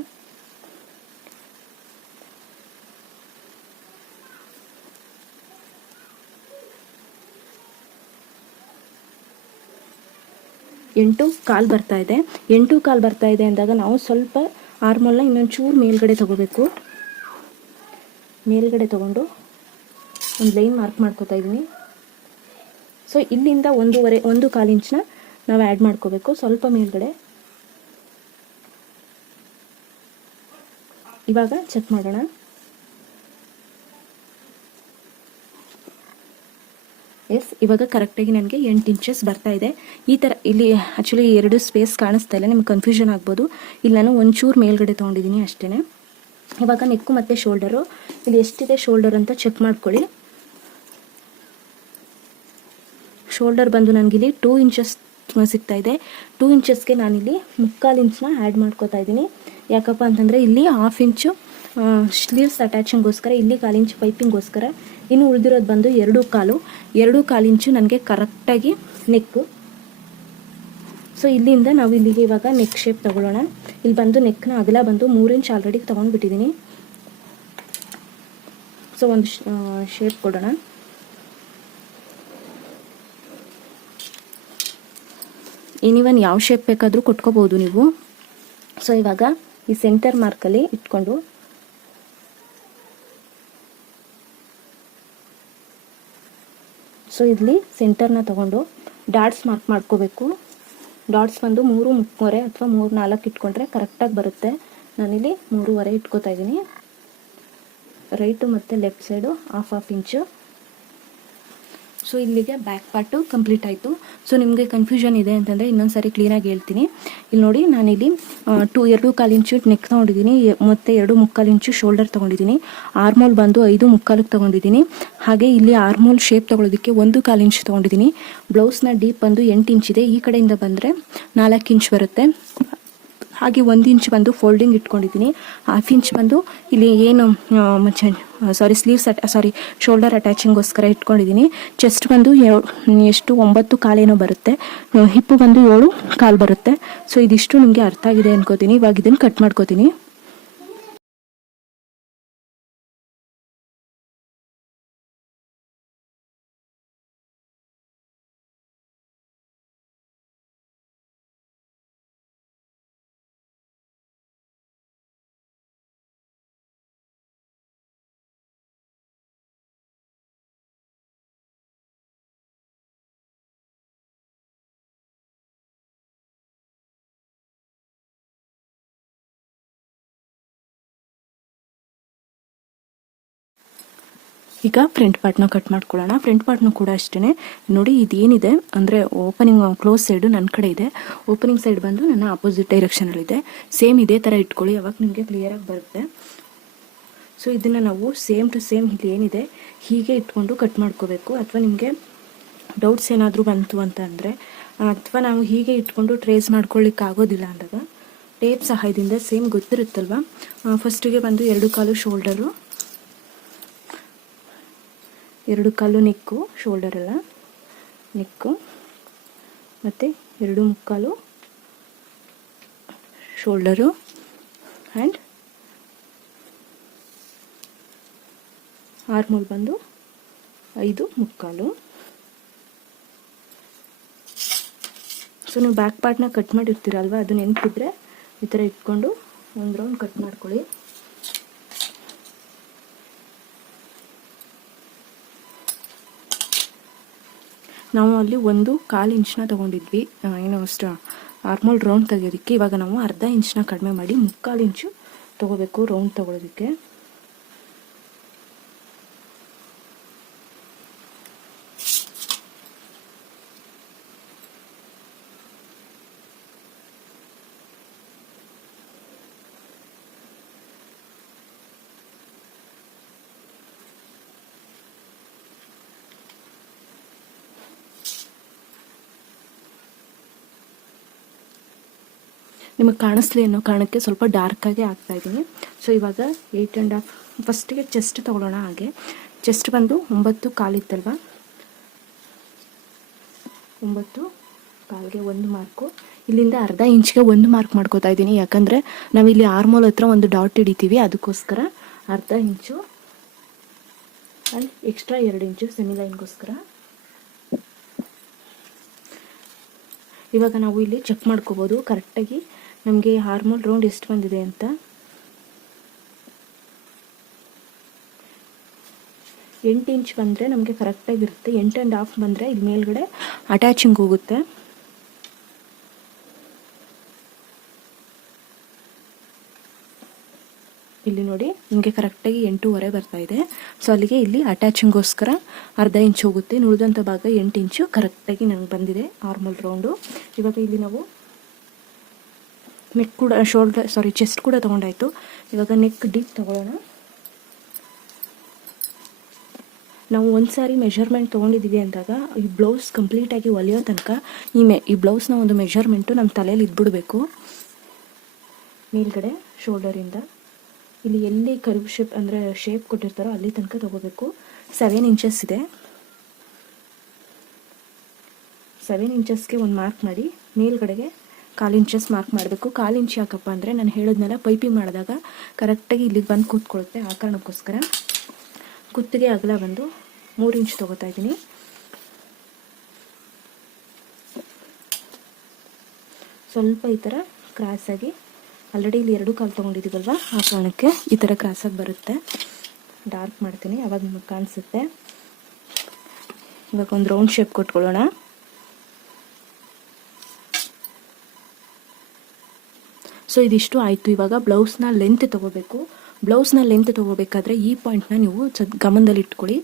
ಎಂಟು ಕಾಲು ಬರ್ತಾ ಇದೆ. 8.25 ಬರ್ತಾ ಇದೆ ಅಂದಾಗ ನಾವು ಸ್ವಲ್ಪ ಆರ್ಮೋಲ್ನ ಇನ್ನೊಂದು ಚೂರು ಮೇಲ್ಗಡೆ ತಗೋಬೇಕು. ಮೇಲ್ಗಡೆ ತಗೊಂಡು ಒಂದು ಲೈನ್ ಮಾರ್ಕ್ ಮಾಡ್ಕೋತಾ ಇದ್ದೀನಿ. ಸೊ ಇಲ್ಲಿಂದ 1.25 ಇಂಚನ್ನ ನಾವು ಆ್ಯಡ್ ಮಾಡ್ಕೋಬೇಕು ಸ್ವಲ್ಪ ಮೇಲ್ಗಡೆ. ಇವಾಗ ಚೆಕ್ ಮಾಡೋಣ. ಎಸ್, ಇವಾಗ ಕರೆಕ್ಟಾಗಿ ನನಗೆ 8 ಇಂಚಸ್ ಬರ್ತಾ ಇದೆ. ಈ ಥರ ಇಲ್ಲಿ ಆ್ಯಕ್ಚುಲಿ 2 ಸ್ಪೇಸ್ ಕಾಣಿಸ್ತಾ ಇಲ್ಲ, ನಿಮ್ಗೆ ಕನ್ಫ್ಯೂಷನ್ ಆಗ್ಬೋದು. ಇಲ್ಲಿ ನಾನು ಒಂಚೂರು ಮೇಲ್ಗಡೆ ತೊಗೊಂಡಿದ್ದೀನಿ ಅಷ್ಟೇ. ಇವಾಗ ನೆಕ್ಕು ಮತ್ತು ಶೋಲ್ಡರು ಇಲ್ಲಿ ಎಷ್ಟಿದೆ ಶೋಲ್ಡರ್ ಅಂತ ಚೆಕ್ ಮಾಡ್ಕೊಳ್ಳಿ. ಶೋಲ್ಡರ್ ಬಂದು ನನಗಿಲ್ಲಿ 2 ಇಂಚಸ್ ಸಿಗ್ತಾ ಇದೆ. 2 ಇಂಚಸ್ಗೆ ನಾನಿಲ್ಲಿ 3/4 ಇಂಚನ್ನ ಆ್ಯಡ್ ಮಾಡ್ಕೋತಾ ಇದ್ದೀನಿ. ಯಾಕಪ್ಪ ಅಂತಂದರೆ ಇಲ್ಲಿ 1/2 ಇಂಚು ಸ್ಲೀವ್ಸ್ ಅಟ್ಯಾಚಿಂಗೋಸ್ಕರ, ಇಲ್ಲಿ 1/4 ಇಂಚ್ ಪೈಪಿಂಗೋಸ್ಕರ. ಇನ್ನು ಉಳಿದಿರೋದು ಬಂದು 2.25 ಇಂಚು ನನಗೆ ಕರೆಕ್ಟಾಗಿ ನೆಕ್ಕು. ಸೊ ಇಲ್ಲಿಂದ ನಾವು ಇಲ್ಲಿಗೆ ಇವಾಗ ನೆಕ್ ಶೇಪ್ ತೊಗೊಳ್ಳೋಣ. ಇಲ್ಲಿ ಬಂದು ನೆಕ್ನ ಅಗಲ ಬಂದು 3 ಇಂಚ್ ಆಲ್ರೆಡಿ ತೊಗೊಂಡ್ಬಿಟ್ಟಿದ್ದೀನಿ. ಸೊ ಒಂದು ಶೇಪ್ ಕೊಡೋಣ. ಎನಿವನ್ ಯಾವ ಶೇಪ್ ಬೇಕಾದರೂ ಕೊಟ್ಕೋಬೋದು ನೀವು. ಸೊ ಇವಾಗ ಈ ಸೆಂಟರ್ ಮಾರ್ಕಲ್ಲಿ ಇಟ್ಕೊಂಡು ಸೊ ಇಲ್ಲಿ ಸೆಂಟರ್ನ ತಗೊಂಡು ಡಾಟ್ಸ್ ಮಾರ್ಕ್ ಮಾಡ್ಕೋಬೇಕು. ಡಾಟ್ಸ್ ಬಂದು 3 ಮುಕ್ಕೋರೆ ಅಥವಾ 3-4 ಇಟ್ಕೊಂಡ್ರೆ ಕರೆಕ್ಟಾಗಿ ಬರುತ್ತೆ. ನಾನಿಲ್ಲಿ 3.25 ಇಟ್ಕೋತಾ ಇದ್ದೀನಿ. ರೈಟು ಮತ್ತು ಲೆಫ್ಟ್ ಸೈಡು 1/2 ಇಂಚು. ಸೊ ಇಲ್ಲಿಗೆ ಬ್ಯಾಕ್ ಪಾರ್ಟು ಕಂಪ್ಲೀಟ್ ಆಯಿತು. ಸೊ ನಿಮಗೆ ಕನ್ಫ್ಯೂಷನ್ ಇದೆ ಅಂತಂದರೆ ಇನ್ನೊಂದು ಸಾರಿ ಕ್ಲೀನಾಗಿ ಹೇಳ್ತೀನಿ. ಇಲ್ಲಿ ನೋಡಿ, ನಾನಿಲ್ಲಿ 2.25 ಇಂಚು ನೆಕ್ ತೊಗೊಂಡಿದ್ದೀನಿ, ಮತ್ತು 2.25 ಇಂಚು ಶೋಲ್ಡರ್ ತೊಗೊಂಡಿದ್ದೀನಿ. ಆರ್ಮೋಲ್ ಬಂದು 5.25 ತೊಗೊಂಡಿದ್ದೀನಿ. ಹಾಗೆ ಇಲ್ಲಿ ಆರ್ಮೋಲ್ ಶೇಪ್ ತೊಗೊಳೋದಕ್ಕೆ 1.25 ಇಂಚ್ ತೊಗೊಂಡಿದ್ದೀನಿ. ಬ್ಲೌಸ್ನ ಡೀಪ್ ಬಂದು 8 ಇಂಚಿದೆ. ಈ ಕಡೆಯಿಂದ ಬಂದರೆ 4 ಇಂಚ್ ಬರುತ್ತೆ. ಹಾಗೆ 1 ಇಂಚ್ ಬಂದು ಫೋಲ್ಡಿಂಗ್ ಇಟ್ಕೊಂಡಿದ್ದೀನಿ. 1/2 ಇಂಚ್ ಬಂದು ಇಲ್ಲಿ ಏನು ಶೋಲ್ಡರ್ ಅಟ್ಯಾಚಿಂಗೋಸ್ಕರ ಇಟ್ಕೊಂಡಿದ್ದೀನಿ. ಚೆಸ್ಟ್ ಬಂದು ಎಷ್ಟು 9 ಕಾಲೇನೋ ಬರುತ್ತೆ, ಹಿಪ್ಪು ಬಂದು 7 ಕಾಲು ಬರುತ್ತೆ. ಸೊ ಇದಿಷ್ಟು ನಿಮಗೆ ಅರ್ಥ ಆಗಿದೆ ಅನ್ಕೋತೀನಿ. ಇವಾಗ ಇದನ್ನು ಕಟ್ ಮಾಡ್ಕೋತೀನಿ. ಈಗ ಫ್ರಂಟ್ ಪಾರ್ಟ್ನ ಕಟ್ ಮಾಡ್ಕೊಳ್ಳೋಣ. ಫ್ರಂಟ್ ಪಾರ್ಟ್ನು ಕೂಡ ಅಷ್ಟೇ ನೋಡಿ, ಇದೇನಿದೆ ಅಂದರೆ ಓಪನಿಂಗ್ ಕ್ಲೋಸ್ ಸೈಡು ನನ್ನ ಕಡೆ ಇದೆ, ಓಪನಿಂಗ್ ಸೈಡ್ ಬಂದು ನನ್ನ ಆಪೋಸಿಟ್ ಡೈರೆಕ್ಷನಲ್ಲಿದೆ. ಸೇಮ್ ಇದೇ ಥರ ಇಟ್ಕೊಳ್ಳಿ, ಅವಾಗ ನಿಮಗೆ ಕ್ಲಿಯರಾಗಿ ಬರುತ್ತೆ. ಸೊ ಇದನ್ನು ನಾವು ಸೇಮ್ ಟು ಸೇಮ್ ಇಲ್ಲಿ ಏನಿದೆ ಹೀಗೆ ಇಟ್ಕೊಂಡು ಕಟ್ ಮಾಡ್ಕೋಬೇಕು. ಅಥವಾ ನಿಮಗೆ ಡೌಟ್ಸ್ ಏನಾದರೂ ಬಂತು ಅಂತ ಅಂದರೆ, ಅಥವಾ ನಾವು ಹೀಗೆ ಇಟ್ಕೊಂಡು ಟ್ರೇಸ್ ಮಾಡ್ಕೊಳ್ಳಿಕ್ಕೆ ಆಗೋದಿಲ್ಲ ಅಂದಾಗ ಟೇಪ್ ಸಹಾಯದಿಂದ ಸೇಮ್ ಗೊತ್ತಿರುತ್ತಲ್ವ, ಫಸ್ಟಿಗೆ ಬಂದು 2.25 ಶೋಲ್ಡರು, 2.25 ನೆಕ್ಕು, ಶೋಲ್ಡರ್ ಎಲ್ಲ ನೆಕ್ಕು, ಮತ್ತು 2.25 ಶೋಲ್ಡರು ಆ್ಯಂಡ್ ಆರ್ಮೋಲ್ ಬಂದು 5.25. ಸೊ ನೀವು ಬ್ಯಾಕ್ ಪಾರ್ಟ್ನ ಕಟ್ ಮಾಡಿರ್ತೀರಲ್ವ, ಅದು ನೆನಪಿದ್ರೆ ಈ ಥರ ಇಟ್ಕೊಂಡು ಒಂದು ರೌಂಡ್ ಕಟ್ ಮಾಡ್ಕೊಳ್ಳಿ. ನಾವು ಅಲ್ಲಿ 1.25 ಇಂಚನ್ನ ತೊಗೊಂಡಿದ್ವಿ ಏನೋ ಅಷ್ಟು ಆರ್ಮೋಲ್ ರೌಂಡ್ ತೆಗೆಯೋದಕ್ಕೆ. ಇವಾಗ ನಾವು 1/2 ಇಂಚನ್ನ ಕಡಿಮೆ ಮಾಡಿ 3/4 ಇಂಚು ತೊಗೋಬೇಕು ರೌಂಡ್ ತೊಗೊಳೋದಕ್ಕೆ. ನಿಮಗೆ ಕಾಣಿಸ್ಲಿ ಅನ್ನೋ ಕಾರಣಕ್ಕೆ ಸ್ವಲ್ಪ ಡಾರ್ಕಾಗಿ ಹಾಕ್ತಾಯಿದ್ದೀನಿ. ಸೊ ಇವಾಗ 8.5 ಫಸ್ಟಿಗೆ ಚೆಸ್ಟ್ ತೊಗೊಳ್ಳೋಣ. ಹಾಗೆ ಚೆಸ್ಟ್ ಬಂದು 9.25 ಇತ್ತಲ್ವ, 9.25ಗೆ 1 ಮಾರ್ಕು, ಇಲ್ಲಿಂದ 1/2 ಇಂಚ್ಗೆ 1 ಮಾರ್ಕ್ ಮಾಡ್ಕೋತಾ ಇದ್ದೀನಿ. ಯಾಕಂದರೆ ನಾವಿಲ್ಲಿ ಆರ್ಮೋಲ್ ಹತ್ರ ಒಂದು ಡಾಟ್ ಹಿಡಿತೀವಿ, ಅದಕ್ಕೋಸ್ಕರ 1/2 ಇಂಚು ಆ್ಯಂಡ್ ಎಕ್ಸ್ಟ್ರಾ 2 ಇಂಚು ಸೆಮಿಲೈನ್ಗೋಸ್ಕರ. ಇವಾಗ ನಾವು ಇಲ್ಲಿ ಚೆಕ್ ಮಾಡ್ಕೋಬೋದು ಕರೆಕ್ಟಾಗಿ ನಮಗೆ ಆರ್ಮೋಲ್ ರೌಂಡ್ ಎಷ್ಟು ಬಂದಿದೆ ಅಂತ. 8 ಇಂಚ್ ಬಂದರೆ ನಮಗೆ ಕರೆಕ್ಟಾಗಿರುತ್ತೆ. 8.5 ಬಂದರೆ ಇಲ್ಲಿ ಮೇಲ್ಗಡೆ ಅಟ್ಯಾಚಿಂಗ್ ಹೋಗುತ್ತೆ. ಇಲ್ಲಿ ನೋಡಿ ನಿಮಗೆ ಕರೆಕ್ಟಾಗಿ 8.25 ಬರ್ತಾ ಇದೆ. ಸೊ ಅಲ್ಲಿಗೆ ಇಲ್ಲಿ ಅಟ್ಯಾಚಿಂಗೋಸ್ಕರ 1/2 ಇಂಚ್ ಹೋಗುತ್ತೆ. ಉಳಿದಂಥ ಭಾಗ 8 ಇಂಚು ಕರೆಕ್ಟಾಗಿ ನನಗೆ ಬಂದಿದೆ ಆರ್ಮೋಲ್ ರೌಂಡು. ಇವಾಗ ಇಲ್ಲಿ ನಾವು ನೆಕ್ ಕೂಡ ಚೆಸ್ಟ್ ಕೂಡ ತೊಗೊಂಡಾಯಿತು. ಇವಾಗ ನೆಕ್ ಡೀಪ್ ತೊಗೊಳ್ಳೋಣ. ನಾವು ಒಂದು ಸಾರಿ ಮೆಷರ್ಮೆಂಟ್ ತೊಗೊಂಡಿದ್ದೀವಿ ಅಂದಾಗ ಈ ಬ್ಲೌಸ್ ಕಂಪ್ಲೀಟಾಗಿ ಹೊಲಿಯೋ ತನಕ ಈ ಬ್ಲೌಸ್ನ ಒಂದು ಮೆಷರ್ಮೆಂಟು ನಮ್ಮ ತಲೆಯಲ್ಲಿ ಇದ್ಬಿಡಬೇಕು. ಮೇಲ್ಗಡೆ ಶೋಲ್ಡರಿಂದ ಇಲ್ಲಿ ಎಲ್ಲಿ ಕರ್ವ್ ಶೇಪ್ ಅಂದರೆ ಶೇಪ್ ಕೊಟ್ಟಿರ್ತಾರೋ ಅಲ್ಲಿ ತನಕ ತೊಗೋಬೇಕು. 7 ಇಂಚಸ್ ಇದೆ. 7 ಇಂಚಸ್ಗೆ ಒಂದು ಮಾರ್ಕ್ ಮಾಡಿ ಮೇಲ್ಗಡೆಗೆ 1/4 ಇಂಚಸ್ ಮಾರ್ಕ್ ಮಾಡಬೇಕು. 1/4 ಇಂಚ್ ಯಾಕಪ್ಪ ಅಂದರೆ ನಾನು ಹೇಳಿದ್ನೆಲ್ಲ ಪೈಪಿಂಗ್ ಮಾಡಿದಾಗ ಕರೆಕ್ಟಾಗಿ ಇಲ್ಲಿಗೆ ಬಂದು ಕೂತ್ಕೊಳ್ಳುತ್ತೆ, ಆ ಕಾರಣಕ್ಕೋಸ್ಕರ. ಕುತ್ತಿಗೆ ಅಗಲ ಬಂದು 3 ಇಂಚ್ ತೊಗೋತಾ ಇದ್ದೀನಿ. ಸ್ವಲ್ಪ ಈ ಥರ ಕ್ರಾಸಾಗಿ, ಆಲ್ರೆಡಿ ಇಲ್ಲಿ 2.25 ತೊಗೊಂಡಿದ್ದೀವಲ್ವ, ಆ ಕಾರಣಕ್ಕೆ ಈ ಥರ ಕ್ರಾಸಾಗಿ ಬರುತ್ತೆ. ಡಾರ್ಕ್ ಮಾಡ್ತೀನಿ, ಆವಾಗ ನಿಮಗೆ ಕಾಣಿಸುತ್ತೆ. ಇವಾಗ ಒಂದು ರೌಂಡ್ ಶೇಪ್ ಕೊಟ್ಕೊಳ್ಳೋಣ. ಸೊ ಇದಿಷ್ಟು ಆಯಿತು. ಇವಾಗ ಬ್ಲೌಸ್ನ ಲೆಂತ್ ತೊಗೋಬೇಕು. ಬ್ಲೌಸ್ನ ಲೆಂತ್ ತೊಗೋಬೇಕಾದ್ರೆ ಈ ಪಾಯಿಂಟ್ನ ನೀವು ಗಮನದಲ್ಲಿ ಇಟ್ಕೊಳ್ಳಿ.